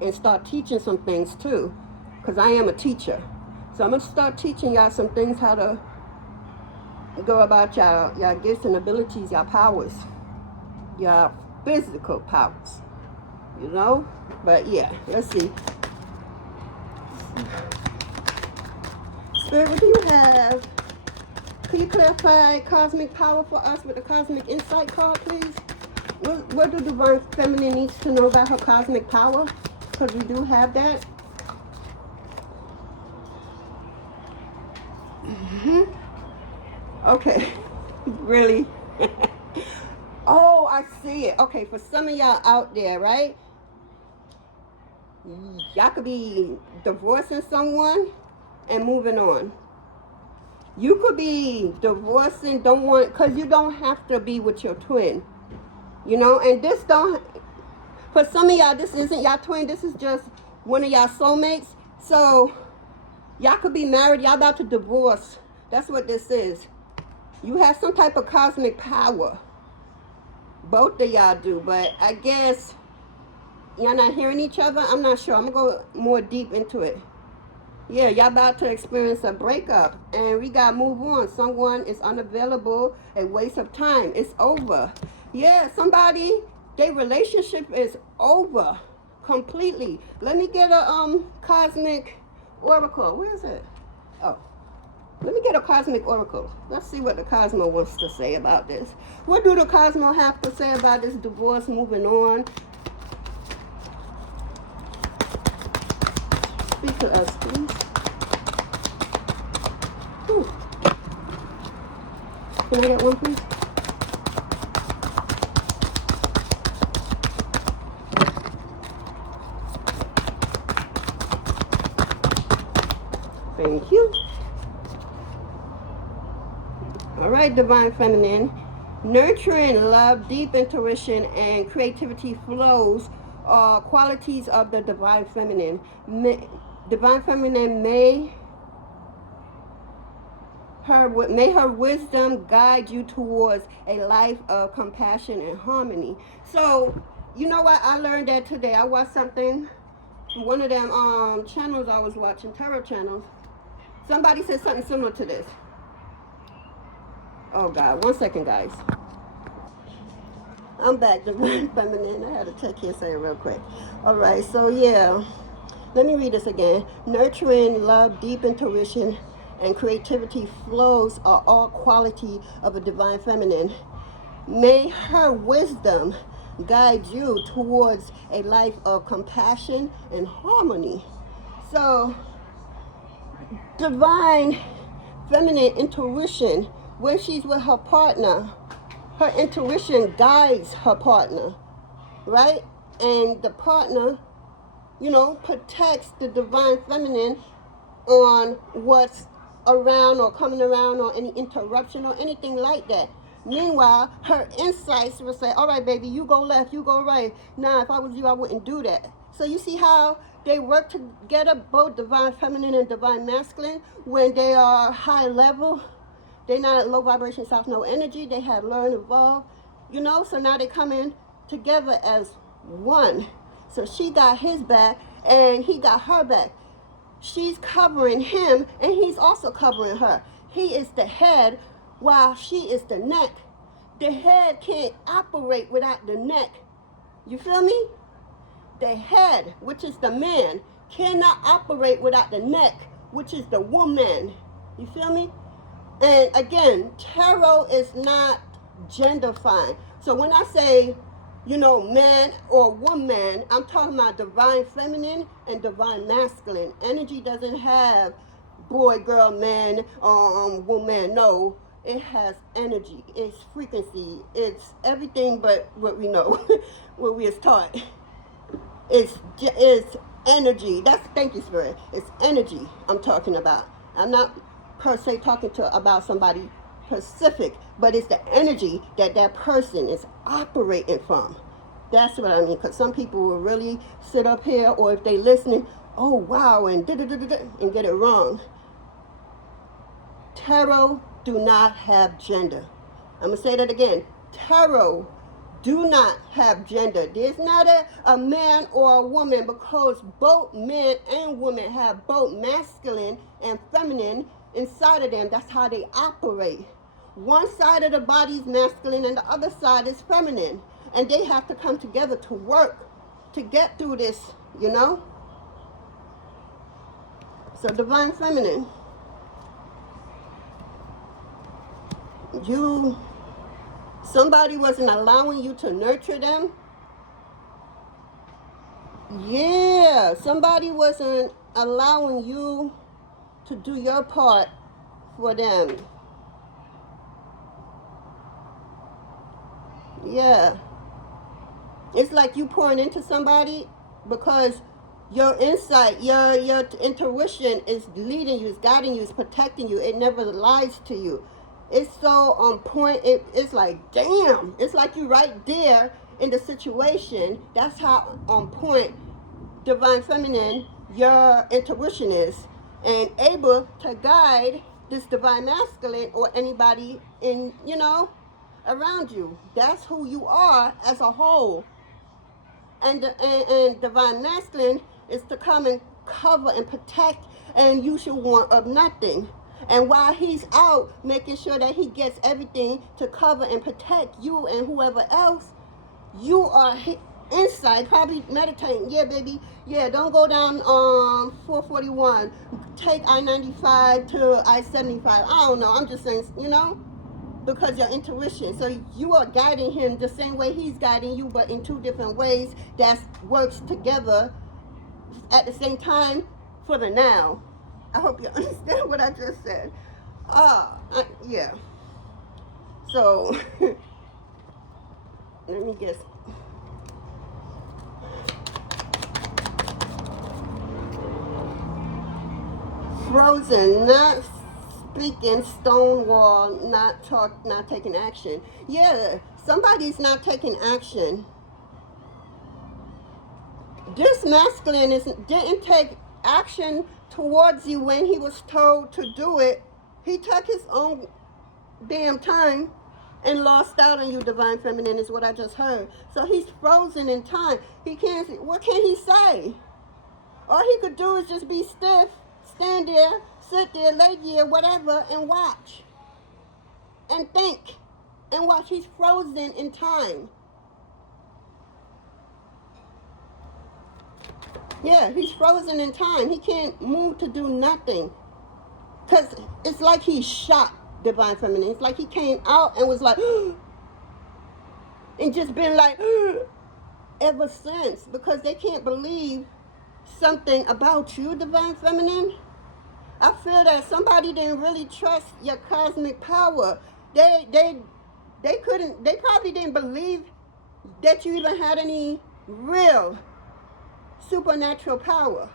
and start teaching some things too. Because I am a teacher. So I'm going to start teaching y'all some things, how to go about y'all gifts and abilities, y'all powers, y'all physical powers, you know. But yeah, let's see. Spirit, what do you have? Can you clarify cosmic power for us with the cosmic insight card, please? What do Divine Feminine needs to know about her cosmic power? Because we do have that. Okay, really? Oh, I see it. Okay, for some of y'all out there, right? Y'all could be divorcing someone and moving on. You could be divorcing, don't want, because you don't have to be with your twin. You know, and this don't, for some of y'all, this isn't y'all twin. This is just one of y'all soulmates. So y'all could be married. Y'all about to divorce. That's what this is. You have some type of cosmic power. Both of y'all do. But I guess y'all not hearing each other. I'm not sure. I'm going to go more deep into it. Yeah, y'all about to experience a breakup. And we got to move on. Someone is unavailable. A waste of time. It's over. Yeah, somebody, their relationship is over completely. Let me get a cosmic oracle. Where is it? Oh, let me get a cosmic oracle. Let's see what the Cosmo wants to say about this. What do the Cosmo have to say about this divorce moving on? Speak to us, please. Ooh. Can I get one, please? Thank you. All right, Divine Feminine. Nurturing love, deep intuition, and creativity flows are qualities of the Divine Feminine. Divine Feminine may her wisdom guide you towards a life of compassion and harmony. So, you know what? I learned that today. I watched something, one of them channels I was watching, tarot channels. Somebody said something similar to this. Oh God, 1 second, guys. I'm back, Divine Feminine. I had to check here, say it real quick. All right, so yeah, let me read this again. Nurturing love, deep intuition, and creativity flows are all quality of a Divine Feminine. May her wisdom guide you towards a life of compassion and harmony. So, Divine Feminine intuition, when she's with her partner, her intuition guides her partner, right? And the partner, you know, protects the Divine Feminine on what's around or coming around or any interruption or anything like that. Meanwhile, her insights will say, all right, baby, you go left, you go right. Nah, if I was you, I wouldn't do that. So you see how they work together, both Divine Feminine and Divine Masculine, when they are high level. They're not low vibration, south no energy. They have learned, evolved, you know. So now they come in together as one. So she got his back and he got her back. She's covering him and he's also covering her. He is the head while she is the neck. The head can't operate without the neck. You feel me? The head, which is the man, cannot operate without the neck, which is the woman. You feel me? And again, tarot is not gender-fine. So when I say, you know, man or woman, I'm talking about Divine Feminine and Divine Masculine. Energy doesn't have boy, girl, man, woman. No, it has energy. It's frequency. It's everything but what we know, what we is taught. It's energy. Thank you, Spirit. It's energy I'm talking about. I'm not per se talking about somebody specific, but it's the energy that that person is operating from. That's what I mean, because some people will really sit up here, or if they listening, oh wow, and and get it wrong. Tarot do not have gender. I'm gonna say that again. Tarot do not have gender. There's not a man or a woman, because both men and women have both masculine and feminine inside of them. That's how they operate. One side of the body is masculine and the other side is feminine. And they have to come together to work to get through this, you know? So Divine Feminine, somebody wasn't allowing you to nurture them. Yeah, somebody wasn't allowing you to do your part for them. Yeah. It's like you pouring into somebody because your insight, your intuition is leading you, is guiding you, is protecting you. It never lies to you. It's so on point. It's like, damn. It's like you right there in the situation. That's how on point Divine Feminine your intuition is, and able to guide this Divine Masculine or anybody in, around you. That's who you are as a whole. And Divine Masculine is to come and cover and protect, and you should want of nothing. And while he's out making sure that he gets everything to cover and protect you and whoever else, you are inside probably meditating. Yeah, baby. Yeah, don't go down 441. Take I-95 to I-75. I don't know. I'm just saying, because your intuition. So you are guiding him the same way he's guiding you, but in two different ways that works together at the same time for the now. I hope you understand what I just said. Yeah. So let me guess. Frozen, not speaking, stonewall, not taking action. Yeah, somebody's not taking action. This masculine didn't take action towards you when he was told to do it. He took his own damn time and lost out on you, Divine Feminine, is what I just heard. So he's frozen in time. What can he say? All he could do is just be stiff, stand there, sit there, lay there, whatever, and watch. And think. And watch. He's frozen in time. Yeah, he's frozen in time. He can't move to do nothing. Because it's like he's shot, Divine Feminine. It's like he came out and was like, and just been like, ever since. Because they can't believe something about you, Divine Feminine. I feel that somebody didn't really trust your cosmic power. They probably didn't believe that you even had any real supernatural power.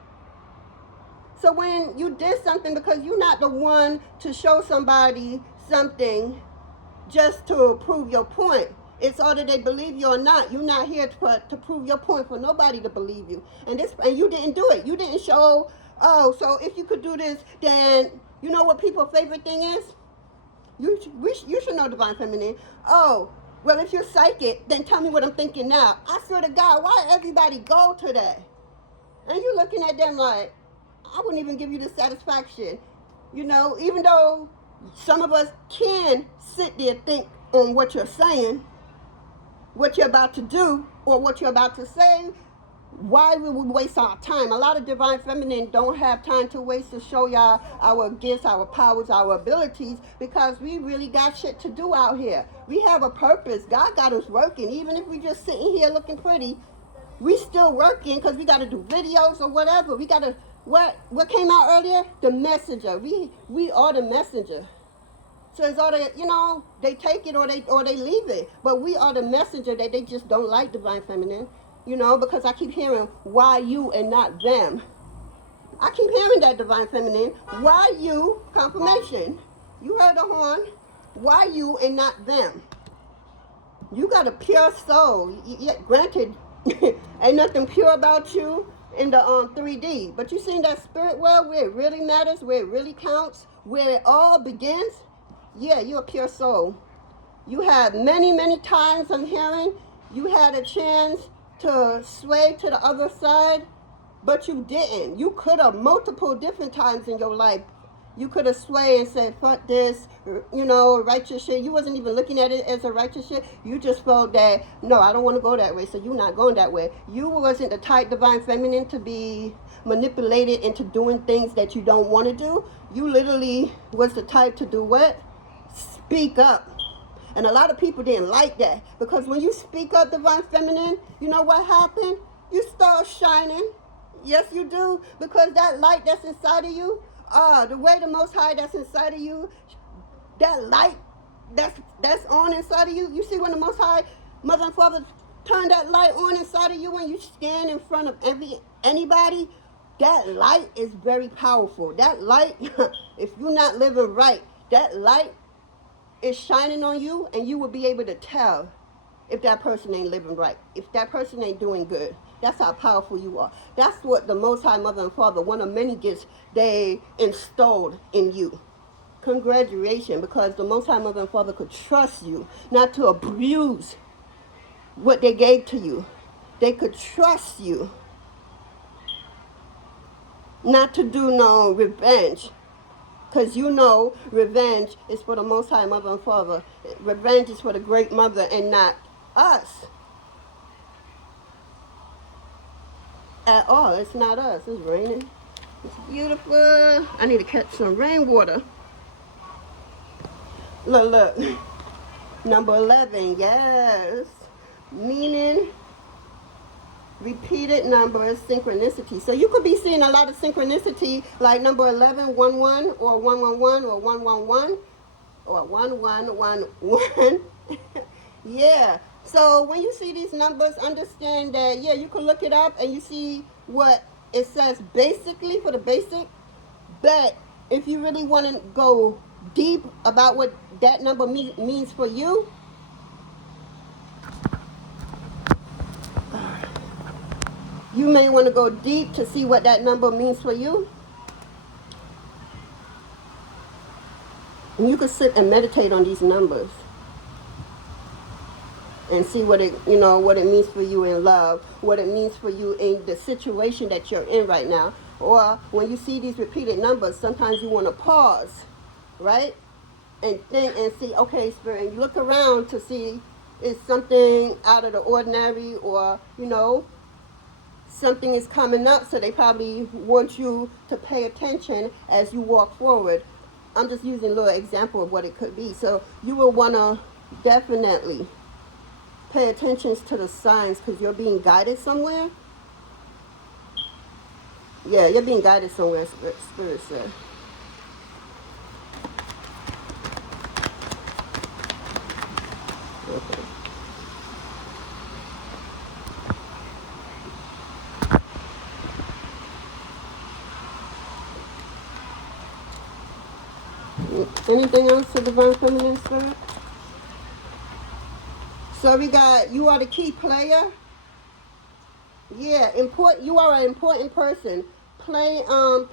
So when you did something, because you're not the one to show somebody something just to prove your point. It's either they believe you or not. You're not here to prove your point for nobody to believe you. And you didn't do it. You didn't show, so if you could do this, then you know what people's favorite thing is? You should know, Divine Feminine. Oh, well, if you're psychic, then tell me what I'm thinking now. I swear to God, why everybody go to that? And you're looking at them like, I wouldn't even give you the satisfaction. Even though some of us can sit there and think on what you're saying, what you're about to do, or what you're about to say, why would we waste our time? A lot of Divine Feminine don't have time to waste to show y'all our gifts, our powers, our abilities, because we really got shit to do out here. We have a purpose. God got us working. Even if we just sitting here looking pretty, we still working because we got to do videos or whatever. We got to, what came out earlier? The messenger. We are the messenger. So it's all they take it or they leave it. But we are the messenger that they just don't like, Divine Feminine. Because I keep hearing, why you and not them? I keep hearing that, Divine Feminine. Why you? Confirmation. You heard the horn. Why you and not them? You got a pure soul. Granted, ain't nothing pure about you in the 3D. But you seen that spirit world where it really matters, where it really counts, where it all begins? Yeah, you're a pure soul. You had many, many times, I'm hearing, you had a chance to sway to the other side, but you didn't. You could have multiple different times in your life. You could have swayed and said, fuck this, righteous shit. You wasn't even looking at it as a righteous shit. You just felt that, no, I don't want to go that way, so you're not going that way. You wasn't the type, Divine Feminine, to be manipulated into doing things that you don't want to do. You literally was the type to do what? Speak up. And a lot of people didn't like that, because when you speak up, Divine Feminine, you know what happened? You start shining. Yes, you do, because that light that's inside of you, the way the Most High that's inside of you, that light that's on inside of you, you see when the Most High Mother and Father turn that light on inside of you when you stand in front of anybody. That light is very powerful. That light, if you're not living right, that light is shining on you, and you will be able to tell if that person ain't living right, if that person ain't doing good. That's how powerful you are. That's what the Most High Mother and Father, one of many gifts they installed in you. Congratulations, because the Most High Mother and Father could trust you not to abuse what they gave to you. They could trust you not to do no revenge, because you know revenge is for the Most High Mother and Father. Revenge is for the Great Mother and not us at all. It's not us. It's raining. It's beautiful. I need to catch some rainwater. Look. Number 11, yes. Meaning repeated numbers, synchronicity. So you could be seeing a lot of synchronicity, like number 11, 11, or 111, or 111, or 1111. Yeah. So when you see these numbers, understand that, yeah, you can look it up and you see what it says basically for the basic. But if you really want to go deep about what that number means for you, you may want to go deep to see what that number means for you. And you can sit and meditate on these numbers and see what it, what it means for you in love, what it means for you in the situation that you're in right now. Or when you see these repeated numbers, sometimes you want to pause, right? And think and see, okay, Spirit, and you look around to see is something out of the ordinary, or, something is coming up, so they probably want you to pay attention as you walk forward. I'm just using a little example of what it could be. So you will want to definitely pay attention to the signs, because you're being guided somewhere. Yeah, you're being guided somewhere, Spirit said. Okay. Anything else to Divine Feminine Spirit? So we got, you are the key player. Yeah, you are an important person. Playing an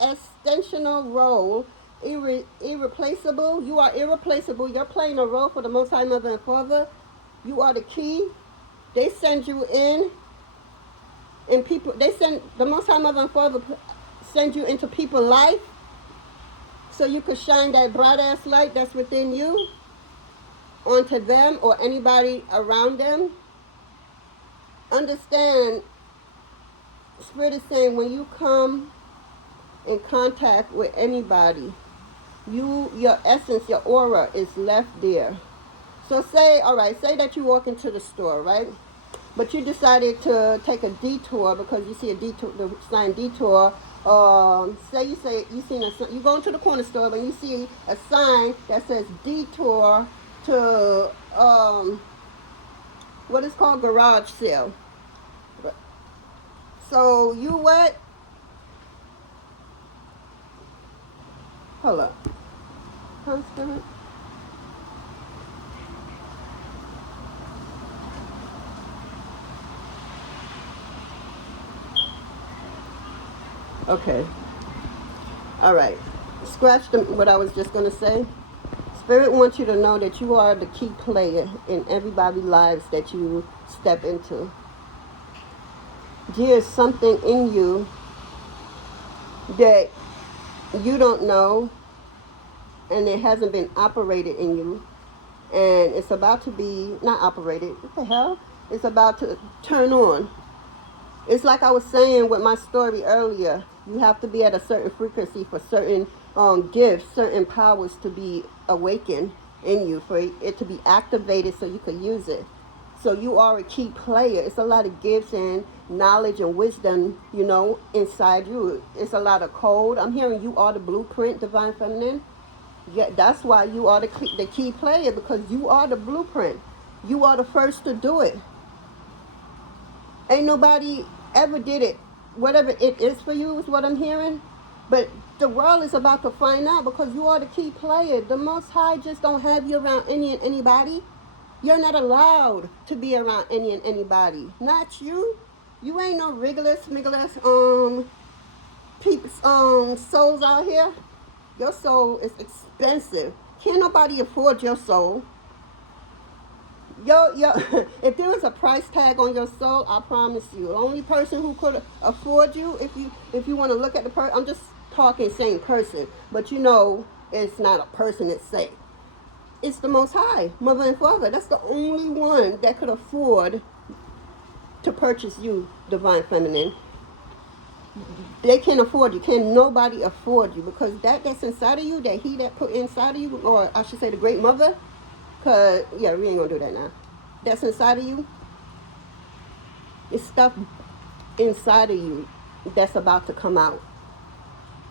extensional role. Irreplaceable. You are irreplaceable. You're playing a role for the Most High Mother and Father. You are the key. They send you in. And the Most High Mother and Father send you into people's life, so you could shine that bright ass light that's within you onto them or anybody around them. Understand, Spirit is saying, when you come in contact with anybody, your essence, your aura is left there. So say that you walk into the store, right? But you decided to take a detour because you see a detour, the sign detour. You go into the corner store, but you see a sign that says detour to what is called garage sale. So you what? Hold up. Spirit. Okay. All right. Scratch what I was just going to say. Spirit wants you to know that you are the key player in everybody's lives that you step into. There is something in you that you don't know, and it hasn't been operated in you, and it's about to be not operated. What the hell? It's about to turn on. It's like I was saying with my story earlier. You have to be at a certain frequency for certain gifts, certain powers to be awakened in you, for it to be activated so you could use it. So you are a key player. It's a lot of gifts and knowledge and wisdom, inside you. It's a lot of code. I'm hearing you are the blueprint, Divine Feminine. Yeah, that's why you are the key player, because you are the blueprint. You are the first to do it. Ain't nobody ever did it. Whatever it is for you is what I'm hearing. But the world is about to find out because you are the key player. The Most High just don't have you around any and anybody. You're not allowed to be around any and anybody. Not you. You ain't no regular, smigglers, souls out here. Your soul is expensive. Can't nobody afford your soul. If there was a price tag on your soul, I promise you, the only person who could afford you, if you want to look at the person, I'm just talking same person, but you know, it's not a person itself. It's the Most High, Mother and Father. That's the only one that could afford to purchase you, Divine Feminine. They can't afford you. Can nobody afford you? Because that's inside of you, that he that put inside of you, or I should say the Great Mother, because, yeah, we ain't going to do that now. That's inside of you. It's stuff inside of you that's about to come out.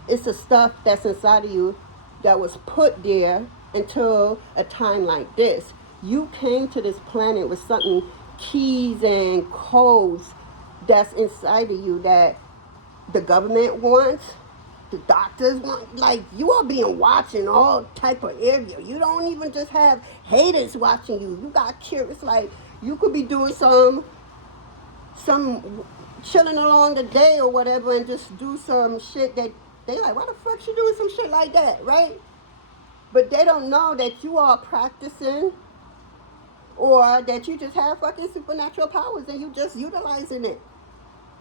It's the stuff that's inside of you that was put there until a time like this. You came to this planet with something, keys and codes that's inside of you that the government wants, the doctors want. Like, you are being watched in all type of area. You don't even just have haters watching you. You got curious, like, you could be doing some chilling along the day or whatever and just do some shit that they like, why the fuck you doing some shit like that, right? But they don't know that you are practicing, or that you just have fucking supernatural powers and you just utilizing it.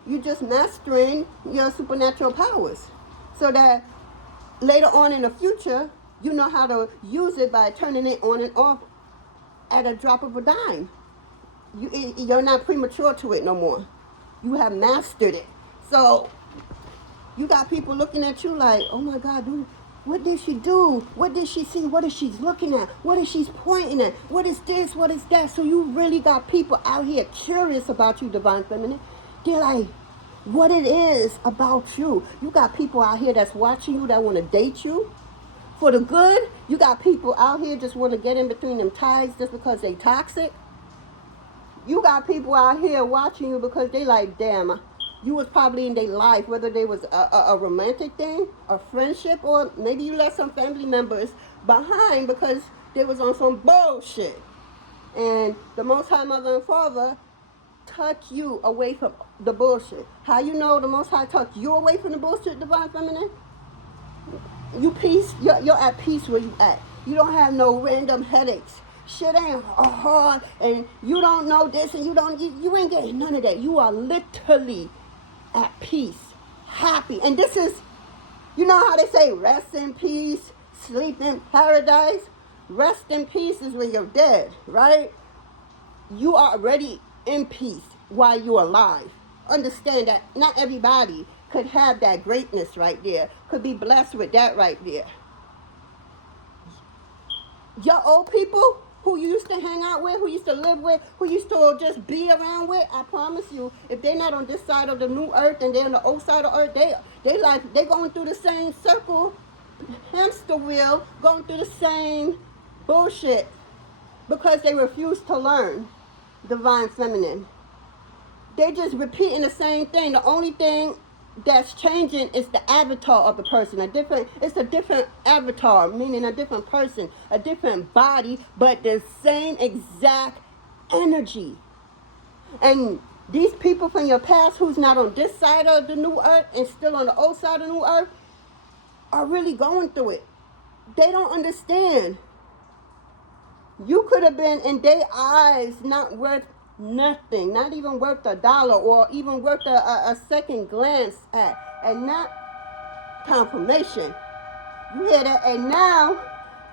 You just mastering your supernatural powers, so that later on in the future, you know how to use it by turning it on and off at a drop of a dime. You're not premature to it no more. You have mastered it. So you got people looking at you like, oh my God, dude, what did she do? What did she see? What is she looking at? What is she pointing at? What is this? What is that? So you really got people out here curious about you, Divine Feminine. They're like, what it is about you. You got people out here that's watching you, that want to date you for the good. You got people out here just want to get in between them ties just because they toxic. You got people out here watching you because they like, damn, you was probably in their life, whether they was a romantic thing, a friendship, or maybe you left some family members behind because they was on some bullshit. And the Most High, Mother and Father tuck you away from the bullshit. How you know the Most High tuck you away from the bullshit, Divine Feminine? You're at peace where you at. You don't have no random headaches. Shit ain't hard, and you don't know this, and you ain't getting none of that. You are literally at peace, happy. And this is, you know how they say rest in peace, sleep in paradise? Rest in peace is when you're dead, right? You are already in peace while you're alive. Understand that not everybody could have that greatness right there, could be blessed with that right there. Your old people who you used to hang out with, who used to live with, who used to just be around with, I promise you, if they're not on this side of the new earth and they're on the old side of earth, they going through the same circle, hamster wheel, going through the same bullshit because they refuse to learn Divine Feminine. They just repeating the same thing. The only thing that's changing is the avatar of the person. It's a different avatar, meaning a different person, a different body, but the same exact energy. And these people from your past who's not on this side of the new earth and still on the old side of the new earth are really going through it. They don't understand. You could have been in their eyes not worth nothing, not even worth $1 or even worth a second glance at, and not confirmation. You hear that? And now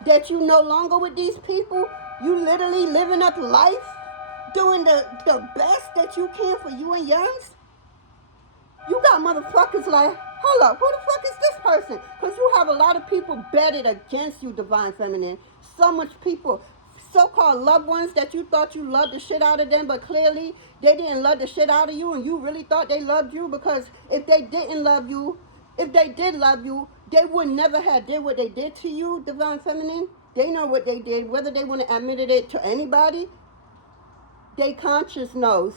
that you no longer with these people, you literally living up life, doing the best that you can for you and yours. You got motherfuckers like, hold up, who the fuck is this person? Because you have a lot of people betted against you, Divine Feminine. So much people, so-called loved ones that you thought you loved the shit out of them, but clearly they didn't love the shit out of you, and you really thought they loved you, because if they didn't love you, if they did love you, they would never have did what they did to you, Divine Feminine. They know what they did, whether they want to admit it to anybody. They conscious knows.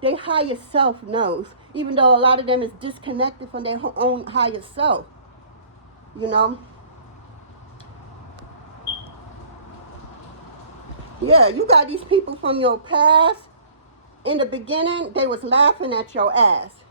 Their higher self knows. Even though a lot of them is disconnected from their own higher self. You know? Yeah, you got these people from your past. In the beginning, they was laughing at your ass.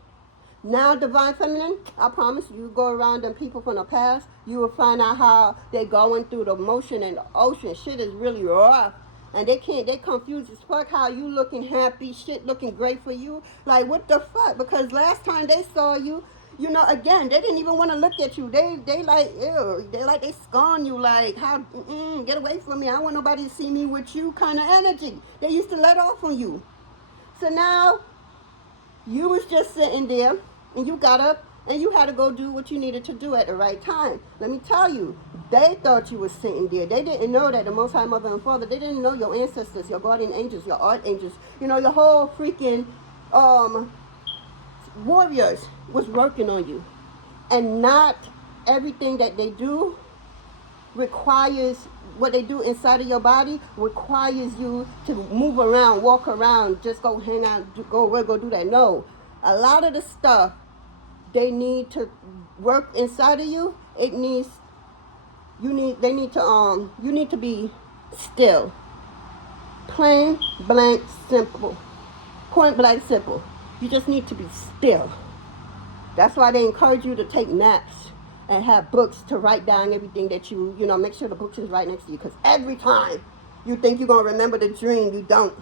Now, Divine Feminine, I promise you, go around them people from the past, you will find out how they going through the motion and the ocean. Shit is really rough. And they confused as fuck how you looking happy, shit looking great for you. Like, what the fuck? Because last time they saw you, you know, again, they didn't even want to look at you. They like, ew. They scorn you, like, how, get away from me. I don't want nobody to see me with you kind of energy. They used to let off on you. So now, you was just sitting there, and you got up, and you had to go do what you needed to do at the right time. Let me tell you, they thought you was sitting there. They didn't know that the Most High Mother and Father, they didn't know your ancestors, your guardian angels, your archangels, you know, your whole freaking warriors was working on you. And not everything that they do requires, what they do inside of your body requires you to move around, walk around, just go hang out, go do that. No. A lot of the stuff they need to work inside of you, you need to be still. Plain, blank, simple. Point blank, simple. You just need to be still. That's why they encourage you to take naps and have books to write down everything that you know, make sure the book is right next to you. Because every time you think you're going to remember the dream, you don't.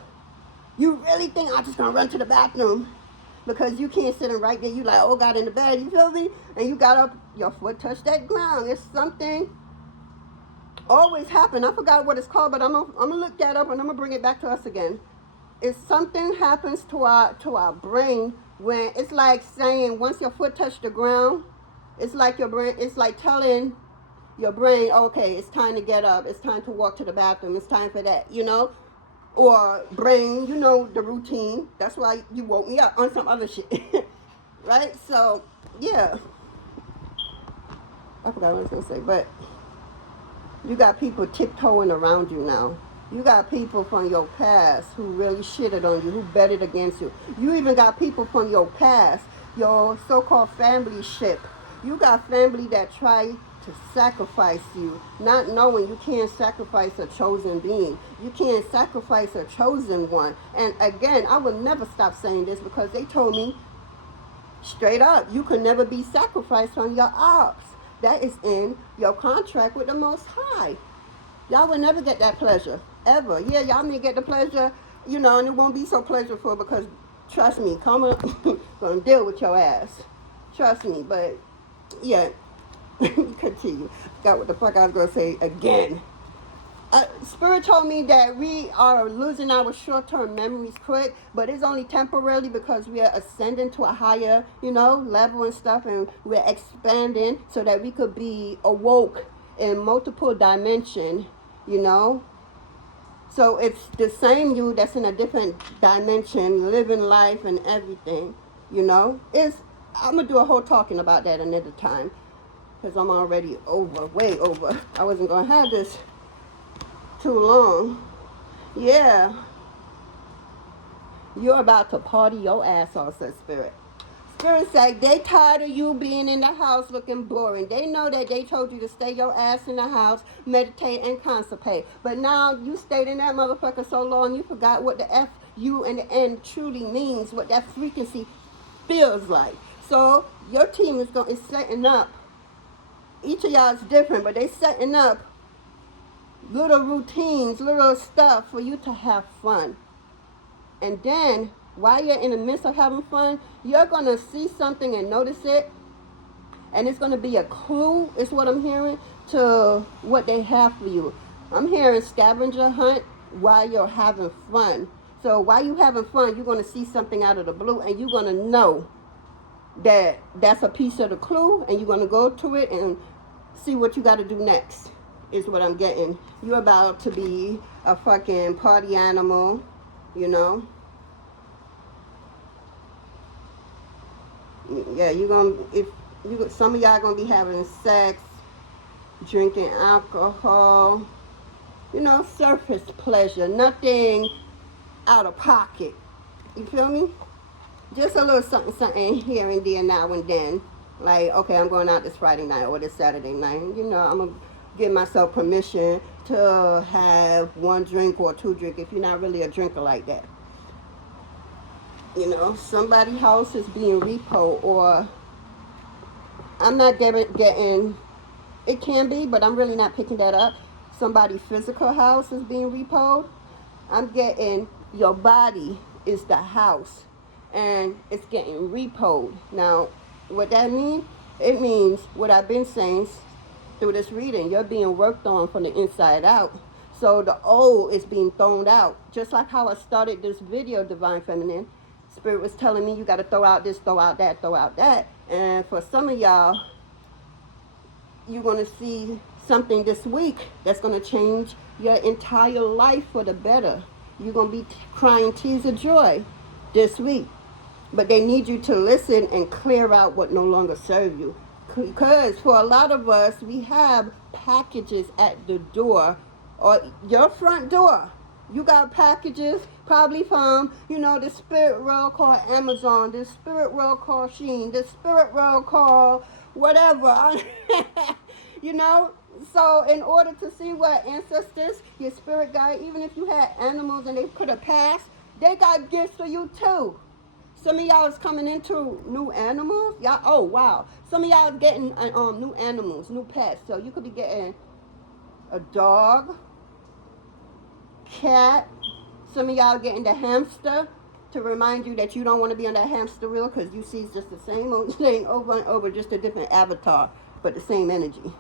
You really think I'm just going to run to the bathroom because you can't sit and right there. You like, oh, got in the bed, you feel me? And you got up, your foot touched that ground. It's something always happen. I forgot what it's called, but I'm gonna look that up and I'm going to bring it back to us again. It's something happens to our brain when it's like saying once your foot touched the ground, it's like your brain, it's like telling your brain, okay, it's time to get up, it's time to walk to the bathroom, it's time for that, you know? Or brain, you know the routine. That's why you woke me up on some other shit. Right? So, yeah. I forgot what I was going to say, but you got people tiptoeing around you now. You got people from your past who really shitted on you, who betted against you. You even got people from your past, your so-called family ship. You got family that try to sacrifice you, not knowing you can't sacrifice a chosen being. You can't sacrifice a chosen one. And again, I will never stop saying this because they told me straight up, you can never be sacrificed on your ops. That is in your contract with the Most High. Y'all will never get that pleasure, ever. Yeah, y'all may get the pleasure, you know, and it won't be so pleasurable because, trust me, karma gonna deal with your ass. Trust me, but, yeah. Continue. Got what the fuck I was going to say again. Spirit told me that we are losing our short-term memories quick, but it's only temporarily because we are ascending to a higher, you know, level and stuff, and we're expanding so that we could be awoke in multiple dimension, you know. So it's the same you that's in a different dimension, living life and everything, you know. I'm going to do a whole talking about that another time. Because I'm already over, way over. I wasn't going to have this too long. Yeah. You're about to party your ass off, says Spirit. Spirit said they tired of you being in the house looking boring. They know that they told you to stay your ass in the house, meditate and constipate. But now you stayed in that motherfucker so long you forgot what the F, U, and the N truly means, what that frequency feels like. So your team is setting up. Each of y'all is different, but they setting up little routines, little stuff for you to have fun. And then, while you're in the midst of having fun, you're going to see something and notice it. And it's going to be a clue, is what I'm hearing, to what they have for you. I'm hearing scavenger hunt while you're having fun. So while you're having fun, you're going to see something out of the blue, and you're going to know that that's a piece of the clue, and you're going to go to it and see what you got to do next, is what I'm getting. You're about to be a fucking party animal, you know. Yeah, some of y'all going to be having sex, drinking alcohol, you know, surface pleasure, nothing out of pocket. You feel me? Just a little something, something here and there now and then. Like, okay, I'm going out this Friday night or this Saturday night. You know, I'm going to give myself permission to have one drink or two drinks if you're not really a drinker like that. You know, somebody's house is being repo, or I'm not getting, it can be, but I'm really not picking that up. Somebody's physical house is being repoed. I'm getting your body is the house and it's getting repoed. Now, what that means? It means what I've been saying through this reading. You're being worked on from the inside out. So the old is being thrown out. Just like how I started this video, Divine Feminine. Spirit was telling me you got to throw out this, throw out that, throw out that. And for some of y'all, you're going to see something this week that's going to change your entire life for the better. You're going to be crying tears of joy this week. But they need you to listen and clear out what no longer serves you. Because for a lot of us, we have packages at the door or your front door. You got packages probably from, you know, the spirit world called Amazon, the spirit world called Shein, the spirit world called whatever. You know, so in order to see what ancestors, your spirit guide, even if you had animals and they could have passed, they got gifts for you too. Some of y'all is coming into new animals. Y'all, oh wow. Some of y'all is getting new animals, new pets. So you could be getting a dog, cat. Some of y'all getting the hamster to remind you that you don't want to be on that hamster wheel because you see it's just the same old thing over and over, just a different avatar, but the same energy.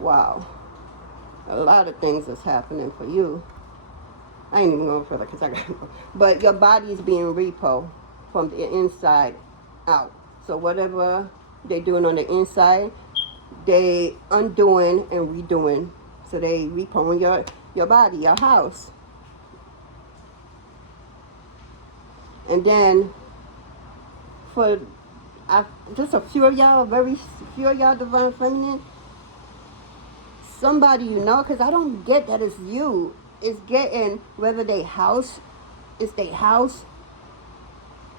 Wow. A lot of things is happening for you. I ain't even going further because I got to go. But your body is being repo from the inside out. So whatever they're doing on the inside, they undoing and redoing. So they repoing your body, your house. And then for just a few of y'all, very few of y'all, Divine Feminine, somebody you know, because I don't get that it's you. It's getting whether they house, it's their house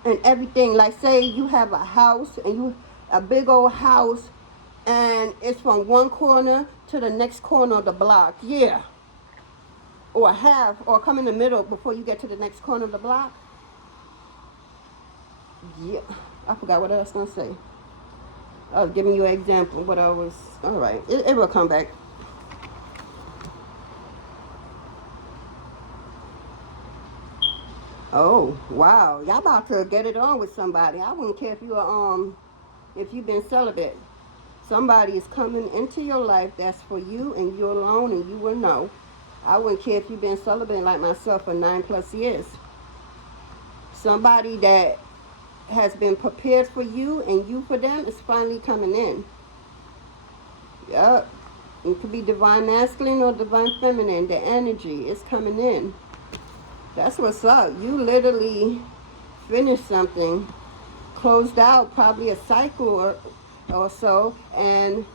and everything. Like say you have a house and you a big old house and it's from one corner to the next corner of the block. Yeah. Or half, or come in the middle before you get to the next corner of the block. Yeah. I forgot what I was going to say. I was giving you an example, but I was, all right. It will come back. Oh, wow. Y'all about to get it on with somebody. I wouldn't care if you've been celibate. Somebody is coming into your life that's for you and you alone and you will know. I wouldn't care if you've been celibate like myself for 9+ years. Somebody that has been prepared for you and you for them is finally coming in. Yup. It could be divine masculine or divine feminine. The energy is coming in. That's what's up. You literally finished something, closed out probably a cycle or so, and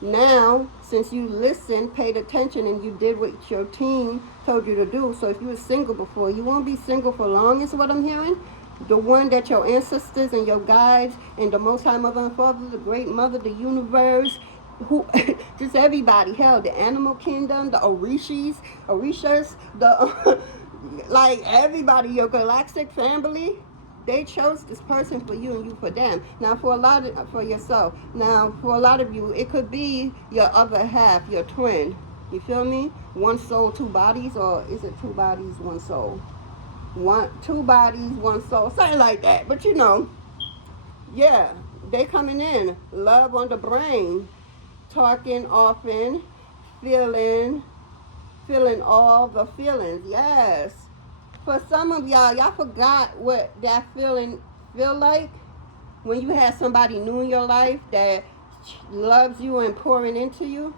now since you listened, paid attention, and you did what your team told you to do. So if you were single before, you won't be single for long, is what I'm hearing. The one that your ancestors and your guides and the Most High Mother and Father, the Great Mother, the universe, who just everybody, hell, the animal kingdom, the Orishas, the like everybody, your galactic family, they chose this person for you and you for them. Now for yourself. Now for a lot of you, it could be your other half, your twin. You feel me? One soul, two bodies, or is it two bodies, one soul? Two bodies, one soul, something like that. But you know, yeah, they coming in. Love on the brain, talking often, feeling all the feelings. Yes. For some of y'all forgot what that feeling feel like when you had somebody new in your life that loves you and pouring into you.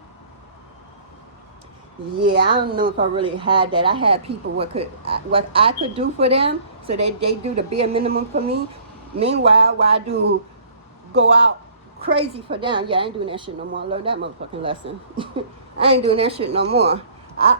Yeah, I don't know if I really had that. I had people what I could do for them, so they do the bare minimum for me. Meanwhile, while I do go out crazy for them, yeah, I ain't doing that shit no more. I learned that motherfucking lesson. I ain't doing that shit no more.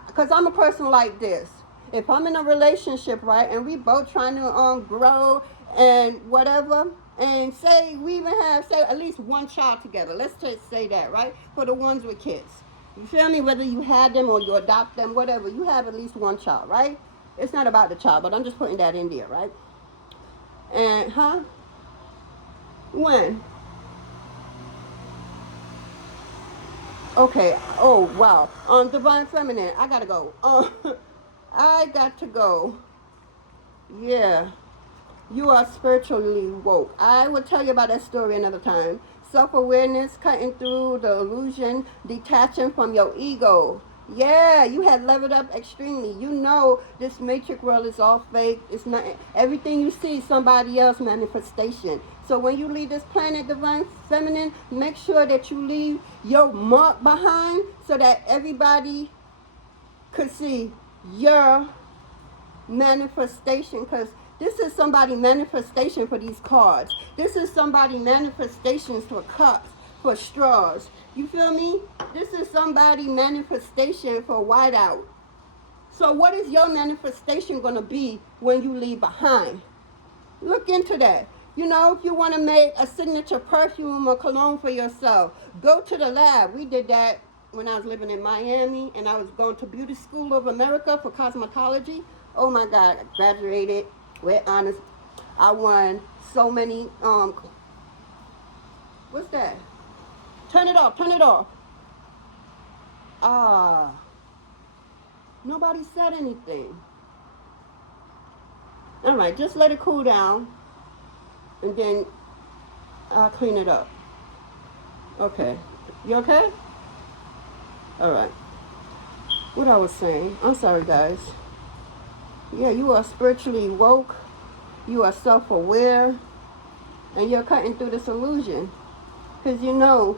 Because I'm a person like this. If I'm in a relationship, right, and we both trying to grow and whatever, and say we even have, say, at least one child together. Let's just say that, right? For the ones with kids. You feel me? Whether you had them or you adopt them, whatever, you have at least one child, right? It's not about the child, but I'm just putting that in there, right? And, when? Okay. Oh, wow. Divine Feminine, I gotta go. I got to go. Yeah. You are spiritually woke. I will tell you about that story another time. Self-awareness, cutting through the illusion, detaching from your ego. Yeah, you had leveled up extremely. You know this matrix world is all fake. It's not everything you see is somebody else's manifestation. So when you leave this planet, Divine Feminine, make sure that you leave your mark behind so that everybody could see your manifestation, because this is somebody manifestation for these cards. This is somebody manifestations for cups, for straws. You feel me? This is somebody manifestation for whiteout. So what is your manifestation going to be when you leave behind? Look into that. You know, if you want to make a signature perfume or cologne for yourself, go to the lab. We did that when I was living in Miami, and I was going to Beauty School of America for cosmetology. Oh my God, I graduated with honors. I won so many, what's that? Turn it off, turn it off. Nobody said anything. All right, just let it cool down, and then I'll clean it up. Okay, you okay? All right. What I was saying, I'm sorry guys. Yeah, you are spiritually woke, you are self-aware, and you're cutting through this illusion. Because you know,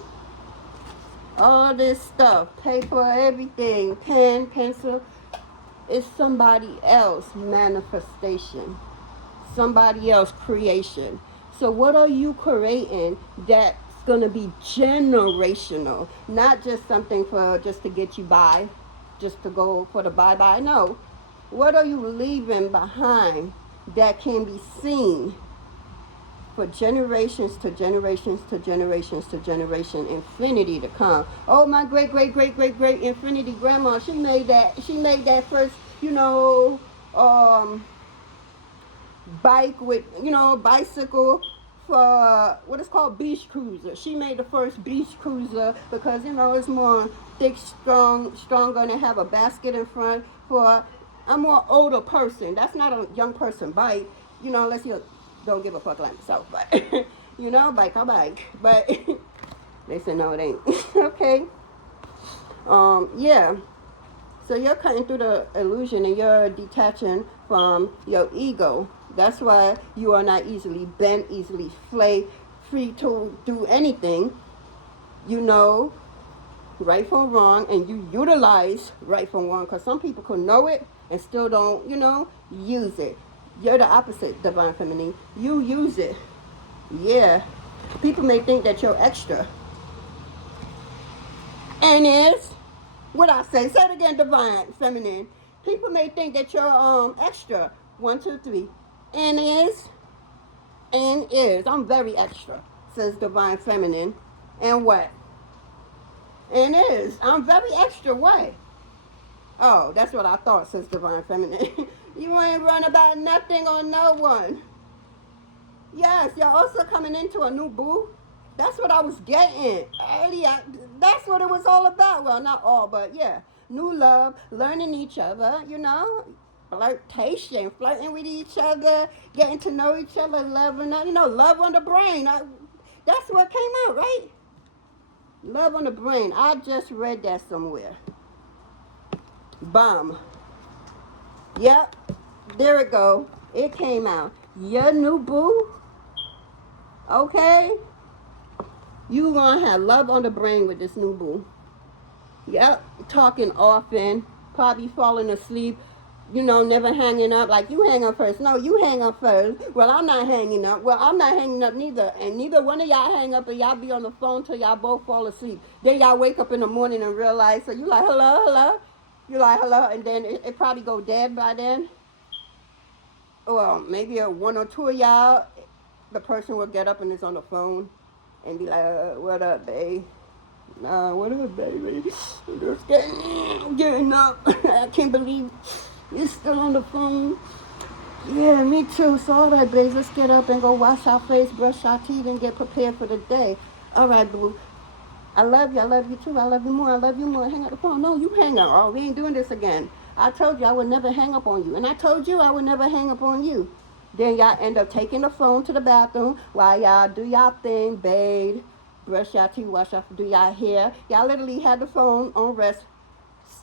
all this stuff, paper, everything, pen, pencil, is somebody else's manifestation, somebody else's creation. So what are you creating that's going to be generational? Not just something for just to get you by, just to go for the bye-bye. No. What are you leaving behind that can be seen for generations to generations to generations to generation, infinity to come? Oh, my great great great great great infinity grandma, she made that first, bike with, bicycle for what is called beach cruiser. She made the first beach cruiser because it's more thick, stronger, and have a basket in front for a more older person. That's not a young person bike, unless you don't give a fuck like myself, but bike or bike. But they said no, it ain't. Okay. Yeah. So you're cutting through the illusion and you're detaching from your ego. That's why you are not easily bent, easily free to do anything. You know right from wrong, and you utilize right from wrong, because some people could know it and still don't, use it. You're the opposite, Divine Feminine. You use it. Yeah. People may think that you're extra. And is what I say it again, Divine Feminine. People may think that you're extra. 1, 2, 3. And is. I'm very extra, says Divine Feminine. And what? And is. I'm very extra. What? Oh, that's what I thought, says Divine Feminine. You ain't run about nothing on no one. Yes, you're also coming into a new boo. That's what I was getting earlier. That's what it was all about. Well, not all, but yeah. New love, learning each other, flirtation, flirting with each other, getting to know each other, loving, love on the brain. That's what came out, right? Love on the brain. I just read that somewhere. Bomb. Yep. There it go. It came out. Your new boo. Okay. You gonna have love on the brain with this new boo. Yep. Talking often. Probably falling asleep. Never hanging up. Like, you hang up first. No, you hang up first. Well, I'm not hanging up. Well, I'm not hanging up neither. And neither one of y'all hang up, and y'all be on the phone till y'all both fall asleep. Then y'all wake up in the morning and realize, so you like, hello, hello. You're like, hello, and then it probably go dead by then. Well, maybe a one or two of y'all, the person will get up and is on the phone and be like, what up, babe? What up, baby? I'm just getting up. I can't believe you're still on the phone. Yeah, me too. So, all right, babes, let's get up and go wash our face, brush our teeth, and get prepared for the day. All right, boo. I love you. I love you too. I love you more. I love you more. Hang up the phone. No, you hang up. Oh, we ain't doing this again. I told you I would never hang up on you. And I told you I would never hang up on you. Then y'all end up taking the phone to the bathroom while y'all do y'all thing, bathe, brush y'all teeth, wash y'all, do y'all hair. Y'all literally had the phone on rest,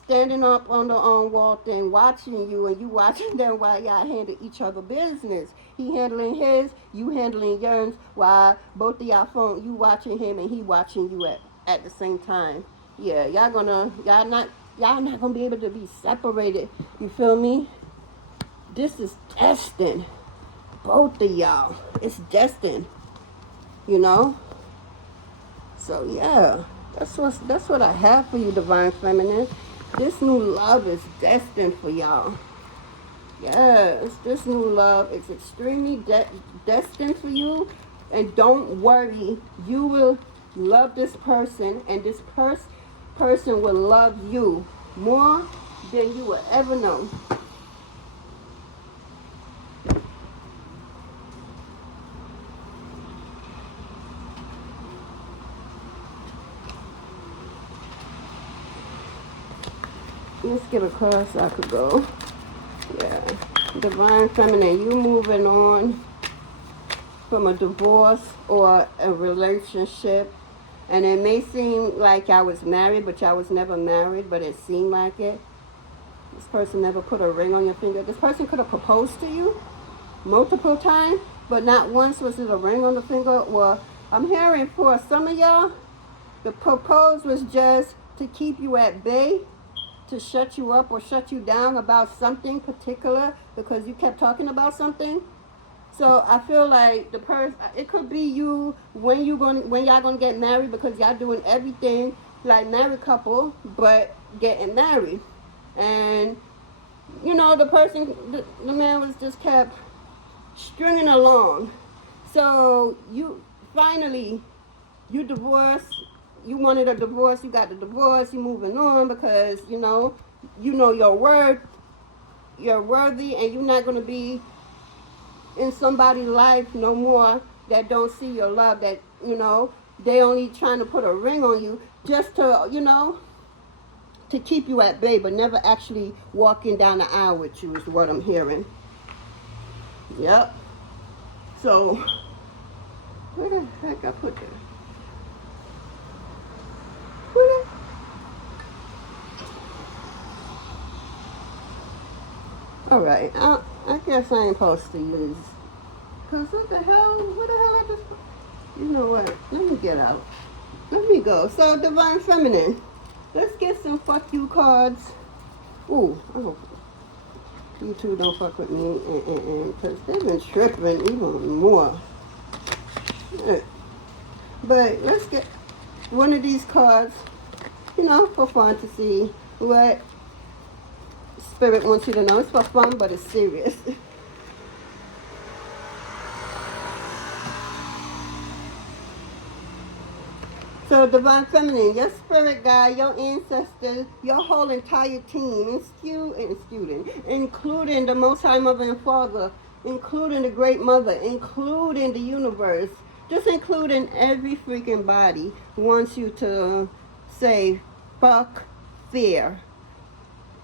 standing up on the wall thing, watching you, and you watching them while y'all handle each other business. He handling his, you handling yours, while both of y'all phone, you watching him and he watching you at the same time. Yeah, y'all not gonna be able to be separated. You feel me? This is destined. Both of y'all. It's destined. You know? So yeah. That's what I have for you, Divine Feminine. This new love is destined for y'all. Yes, this new love is extremely destined for you. And don't worry, you will love this person, and this person will love you more than you will ever know. Let's get a card so I could go. Yeah. Divine Feminine, you moving on from a divorce or a relationship. And it may seem like I was married, but I was never married, but it seemed like it. This person never put a ring on your finger. This person could have proposed to you multiple times, but not once was it a ring on the finger. Well, I'm hearing for some of y'all, the propose was just to keep you at bay, to shut you up or shut you down about something particular because you kept talking about something. So I feel like the person, it could be you when y'all gonna get married, because y'all doing everything like married couple, but getting married. And you know, the man was just kept stringing along. So you finally, you divorced, you wanted a divorce, you got the divorce, you moving on because you know your word, you're worthy, and you're not gonna be in somebody's life no more that don't see your love, that they only trying to put a ring on you just to to keep you at bay, but never actually walking down the aisle with you is what I'm hearing. Yep. So where the heck I put that? All right, I guess I ain't supposed to use, because what the hell I just, you know what, let me get out. Let me go. So, Divine Feminine, let's get some fuck you cards. Ooh, I hope you two don't fuck with me, because they've been tripping even more. But let's get one of these cards, for fun, to see what Spirit wants you to know. It's for fun, but it's serious. So, Divine Feminine, your spirit guide, your ancestors, your whole entire team, including the Most High Mother and Father, including the Great Mother, including the universe, just including every freaking body, wants you to say, fuck fear.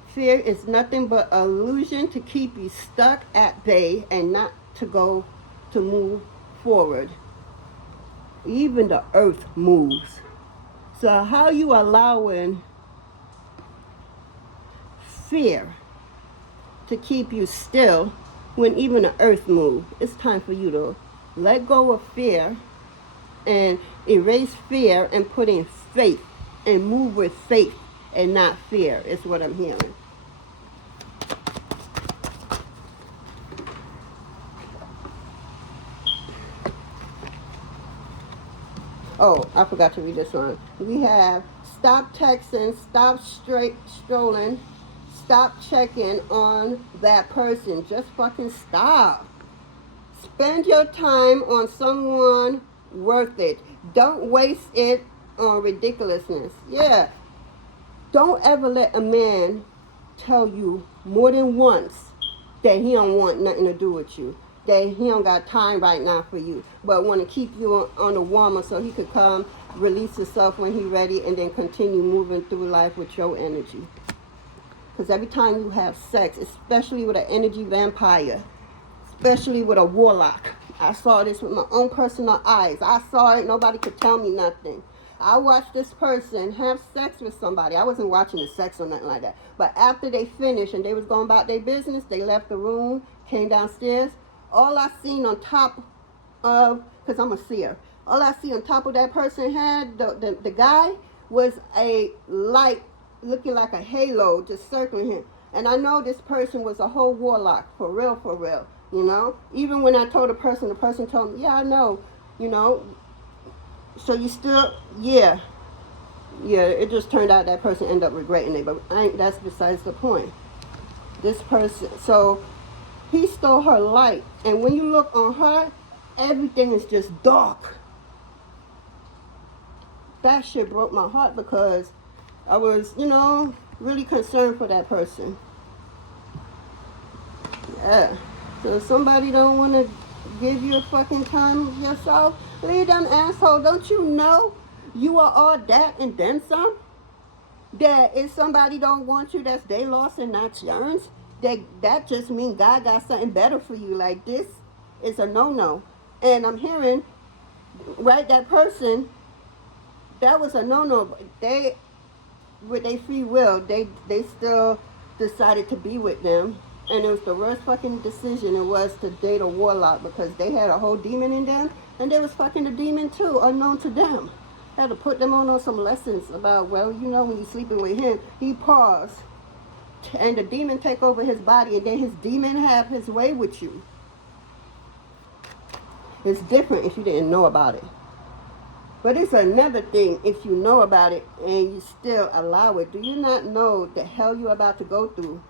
Fear is nothing but illusion to keep you stuck at bay and not to move forward. Even the earth moves. So how you allowing fear to keep you still when even the earth moves? It's time for you to let go of fear and erase fear and put in faith and move with faith and not fear, is what I'm hearing. Oh, I forgot to read this one. We have stop texting, stop strolling, stop checking on that person. Just fucking stop. Spend your time on someone worth it. Don't waste it on ridiculousness. Yeah. Don't ever let a man tell you more than once that he don't want nothing to do with you, that he don't got time right now for you, but want to keep you on the warmer so he could come release himself when he's ready and then continue moving through life with your energy. Because every time you have sex, especially with an energy vampire, especially with a warlock, I saw this with my own personal eyes. I saw it. Nobody could tell me nothing. I watched this person have sex with somebody. I wasn't watching the sex or nothing like that. But after they finished and they was going about their business, they left the room, came downstairs. All I seen on top of, because I'm a seer, all I see on top of that person had, the guy, was a light looking like a halo just circling him. And I know this person was a whole warlock, for real, for real. You know, even when I told the person told me, yeah, I know, you know. So you still, yeah, it just turned out that person ended up regretting it, but that's besides the point. This person, so he stole her light, and when you look on her, everything is just dark. That shit broke my heart because I was, you know, really concerned for that person. Yeah. So if somebody don't want to give you a fucking time yourself, leave them asshole. Don't you know you are all that and then some? That if somebody don't want you, that's their loss and not yours. That just means God got something better for you. Like, this is a no-no. And I'm hearing, right, that person, that was a no-no. They, with their free will, they still decided to be with them. And it was the worst fucking decision it was to date a warlock, because they had a whole demon in them, and they was fucking the demon too, unknown to them. Had to put them on some lessons about, well, you know, when you're sleeping with him, he paused, and the demon take over his body, and then his demon have his way with you. It's different if you didn't know about it. But it's another thing if you know about it and you still allow it. Do you not know the hell you're about to go through?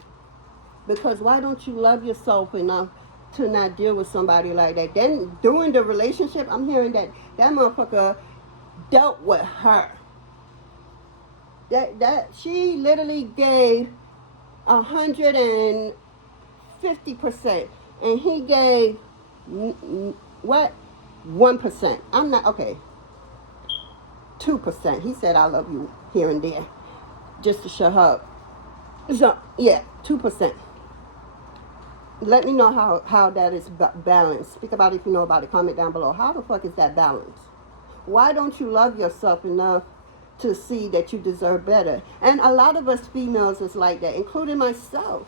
Because why don't you love yourself enough to not deal with somebody like that? Then during the relationship, I'm hearing that motherfucker dealt with her. That she literally gave 150%, and he gave what? 1%. I'm not okay. 2%. He said I love you here and there, just to shut her up. So yeah, 2%. Let me know how that is balanced. Speak about it if you know about it. Comment down below. How the fuck is that balanced? Why don't you love yourself enough to see that you deserve better? And a lot of us females is like that, including myself.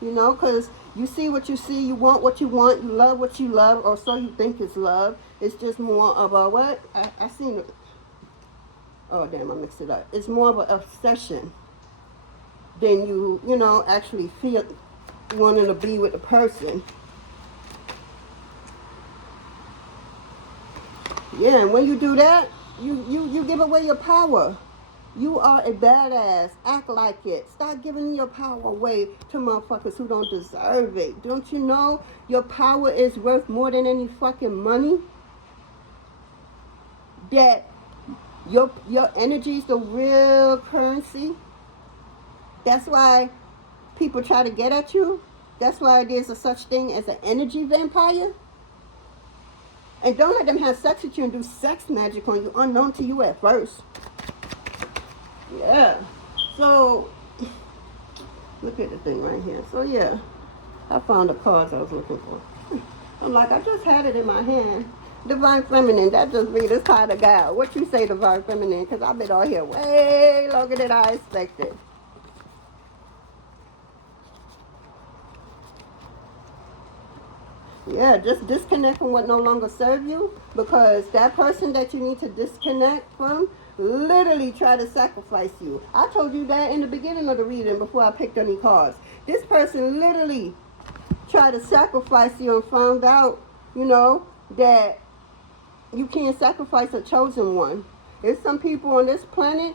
You know, because you see what you see, you want what you want, you love what you love, or so you think is love. It's just more of a what? I seen it. Oh, damn, I mixed it up. It's more of an obsession than you know, actually feel wanting to be with the person. Yeah, and when you do that, you give away your power. You are a badass. Act like it. Stop giving your power away to motherfuckers who don't deserve it. Don't you know your power is worth more than any fucking money? That your energy is the real currency. That's why people try to get at you. That's why there's a such thing as an energy vampire. And don't let them have sex with you and do sex magic on you, unknown to you at first. Yeah. So, look at the thing right here. So, yeah. I found the cards I was looking for. I'm like, I just had it in my hand. Divine Feminine, that just read this kind of gal. What you say, Divine Feminine? Because I've been on here way longer than I expected. Yeah, just disconnect from what no longer serves you, because that person that you need to disconnect from literally try to sacrifice you. I told you that in the beginning of the reading before I picked any cards. This person literally tried to sacrifice you and found out, you know, that you can't sacrifice a chosen one. There's some people on this planet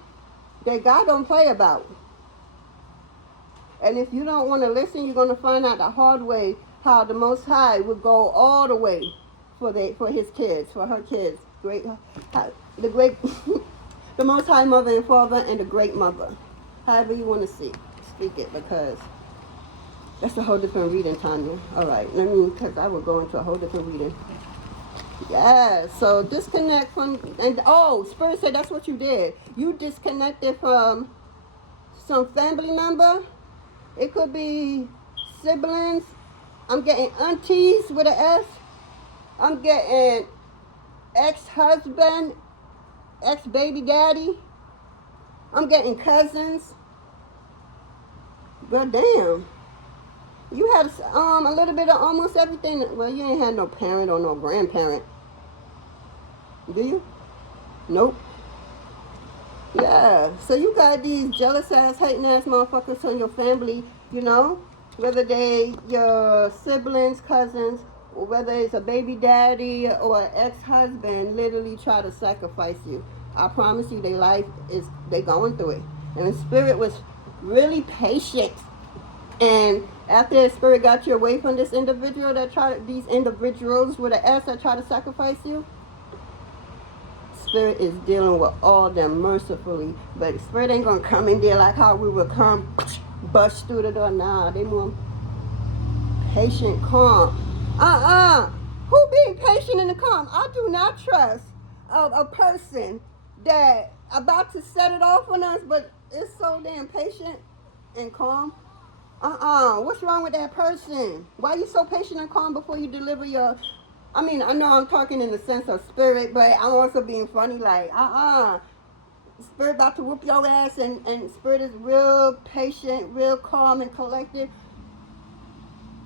that God don't play about. And if you don't want to listen, you're going to find out the hard way how the Most High would go all the way for his kids, for her kids. The great, the Most High Mother and Father and the Great Mother. However you want to speak it, because that's a whole different reading, Tanya. All right, because I will go into a whole different reading. Yeah, so disconnect from, and Spirit said that's what you did. You disconnected from some family member. It could be siblings. I'm getting aunties with an S. I'm getting ex-husband, ex-baby daddy. I'm getting cousins. But damn. You had a little bit of almost everything. Well, you ain't had no parent or no grandparent. Do you? Nope. Yeah. So you got these jealous ass, hating ass motherfuckers on your family, you know? Whether they your siblings, cousins, or whether it's a baby daddy or an ex-husband, literally try to sacrifice you. I promise you, they going through it. And the Spirit was really patient. And after the Spirit got you away from this individual these individuals with an S that try to sacrifice you, Spirit is dealing with all of them mercifully. But Spirit ain't gonna come in there like how we would come, bust through the door. Nah, they more patient, calm. Who being patient and calm? I do not trust a person that about to set it off on us, but is so damn patient and calm. What's wrong with that person? Why are you so patient and calm before you deliver your... I mean, I know I'm talking in the sense of spirit, but I'm also being funny, like, Spirit about to whoop your ass, and Spirit is real patient, real calm and collected.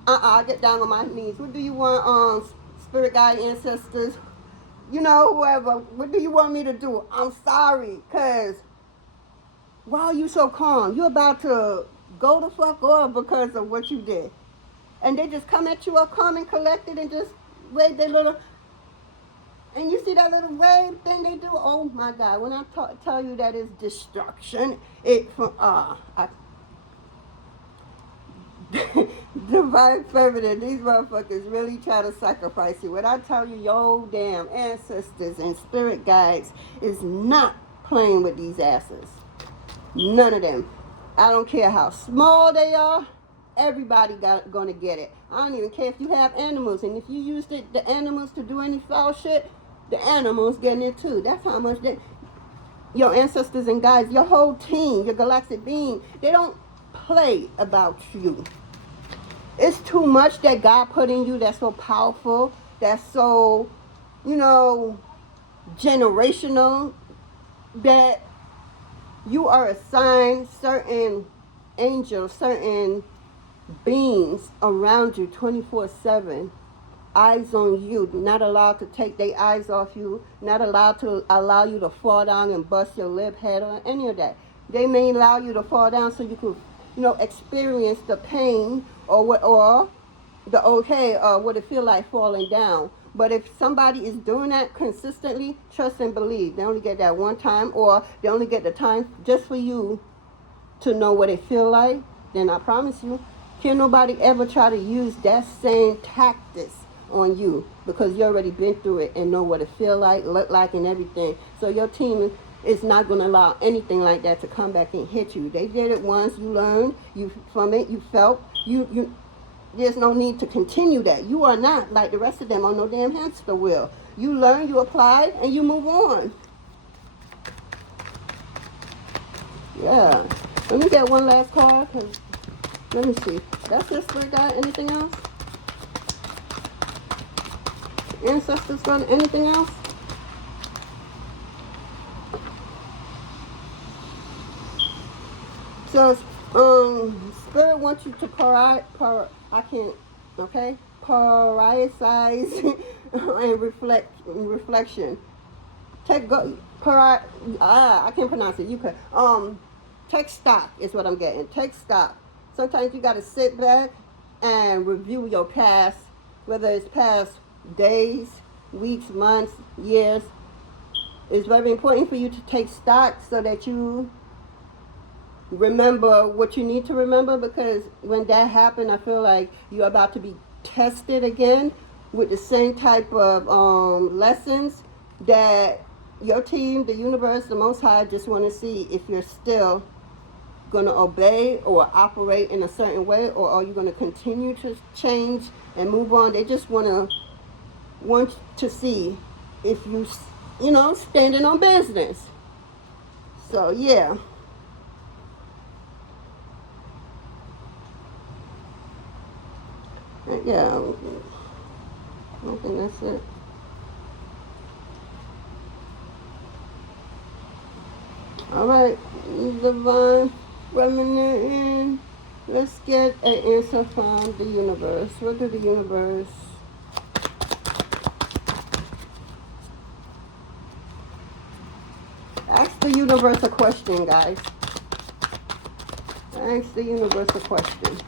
I get down on my knees. What do you want, Spirit guide ancestors? You know, whoever. What do you want me to do? I'm sorry, because why are you so calm? You're about to go the fuck off because of what you did. And they just come at you all calm and collected and just wave their little... And you see that little wave thing they do? Oh my God. When I tell you that is destruction, divine feminine, these motherfuckers really try to sacrifice you. When I tell you, your damn ancestors and spirit guides is not playing with these asses. None of them. I don't care how small they are. Everybody gonna get it. I don't even care if you have animals, and if you use the animals to do any foul shit, the animals getting it too. That's how much your ancestors and guides, your whole team, your galactic being, they don't play about you. It's too much that God put in you that's so powerful, that's so, generational, that you are assigned certain angels, certain beings around you 24/7, eyes on you, not allowed to take their eyes off you, not allowed to allow you to fall down and bust your lip, head, or any of that. They may allow you to fall down so you could, experience the pain or what it feel like falling down. But if somebody is doing that consistently, trust and believe. They only get that one time, or they only get the time just for you to know what it feel like. Then I promise you, can't nobody ever try to use that same tactics on you, because you already been through it and know what it feel like, look like, and everything. So your team is not going to allow anything like that to come back and hit you. They did it once. You learned from it. You felt you. There's no need to continue that. You are not like the rest of them on no damn hamster wheel. You learn, you apply, and you move on. Yeah. Let me get one last card, because let me see. That's it, Spirit Guide. Anything else? Ancestors gone? Anything else? So, Spirit wants you to prioritize and reflection. I can't pronounce it. You can. Take stock is what I'm getting. Take stock. Sometimes you got to sit back and review your past, whether it's past days, weeks, months, years. It's very important for you to take stock so that you remember what you need to remember, because when that happened, I feel like you're about to be tested again with the same type of lessons that your team, the universe, the Most High just want to see if you're still going to obey or operate in a certain way, or are you going to continue to change and move on. They just want to see if you know, standing on business. So yeah. Yeah, I think that's it. All right, divine feminine. Let's get an answer from the universe. What did the universe? Ask the universe a question, guys. Ask the universe a question.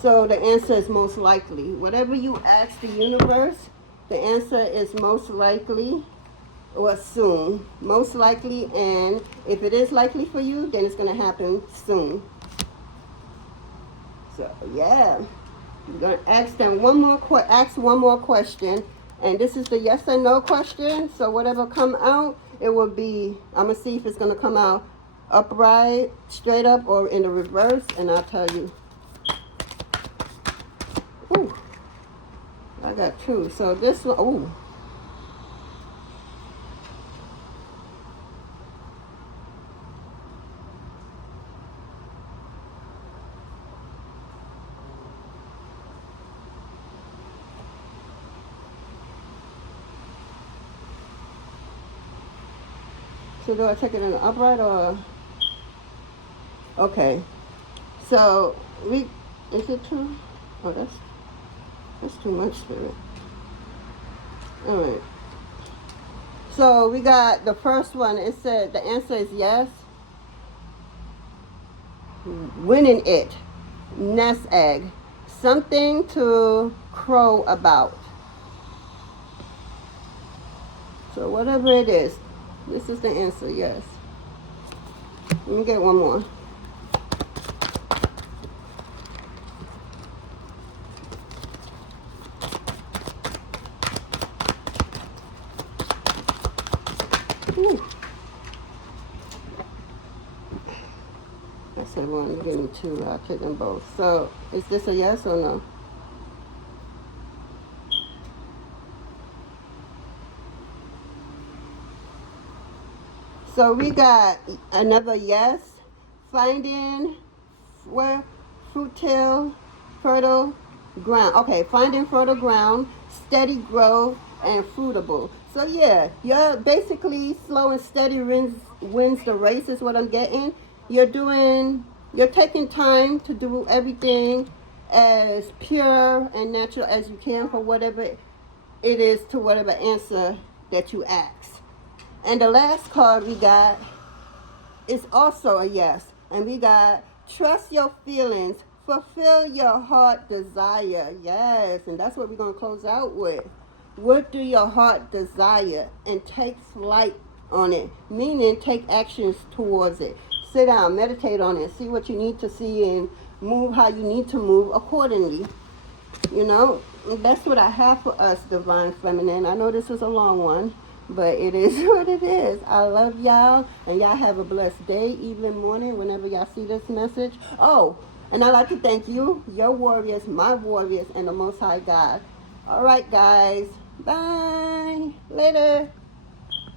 So the answer is most likely. Whatever you ask the universe, the answer is most likely or soon. Most likely, and if it is likely for you, then it's going to happen soon. So yeah, you're going to ask them one more question, and this is the yes or no question. So whatever come out, it will be, I'm going to see if it's going to come out upright, straight up, or in the reverse, and I'll tell you. Ooh, I got two. So this one, ooh. So do I take it in the upright or? Okay. So is it two? Oh, that's too much, Spirit. All right. So we got the first one. It said the answer is yes. Winning it. Nest egg. Something to crow about. So whatever it is, this is the answer, yes. Let me get one more. Ooh. I said one, you gave me two, I'll take them both. So is this a yes or no? So we got another yes. Finding where fertile ground. Okay, finding fertile ground, steady growth, and fruitable. So yeah, you're basically slow and steady wins the race is what I'm getting. You're taking time to do everything as pure and natural as you can for whatever it is, to whatever answer that you ask. And the last card we got is also a yes. And we got trust your feelings, fulfill your heart desire. Yes, and that's what we're going to close out with. What do your heart desire? And take flight on it, meaning take actions towards it. Sit down, meditate on it, see what you need to see, and move how you need to move accordingly. You know, that's what I have for us, Divine Feminine. I know this was a long one, but it is what it is. I love y'all, and y'all have a blessed day, evening, morning, whenever y'all see this message. Oh, and I'd like to thank you, your warriors, my warriors, and the Most High God. All right, guys. Bye. Later.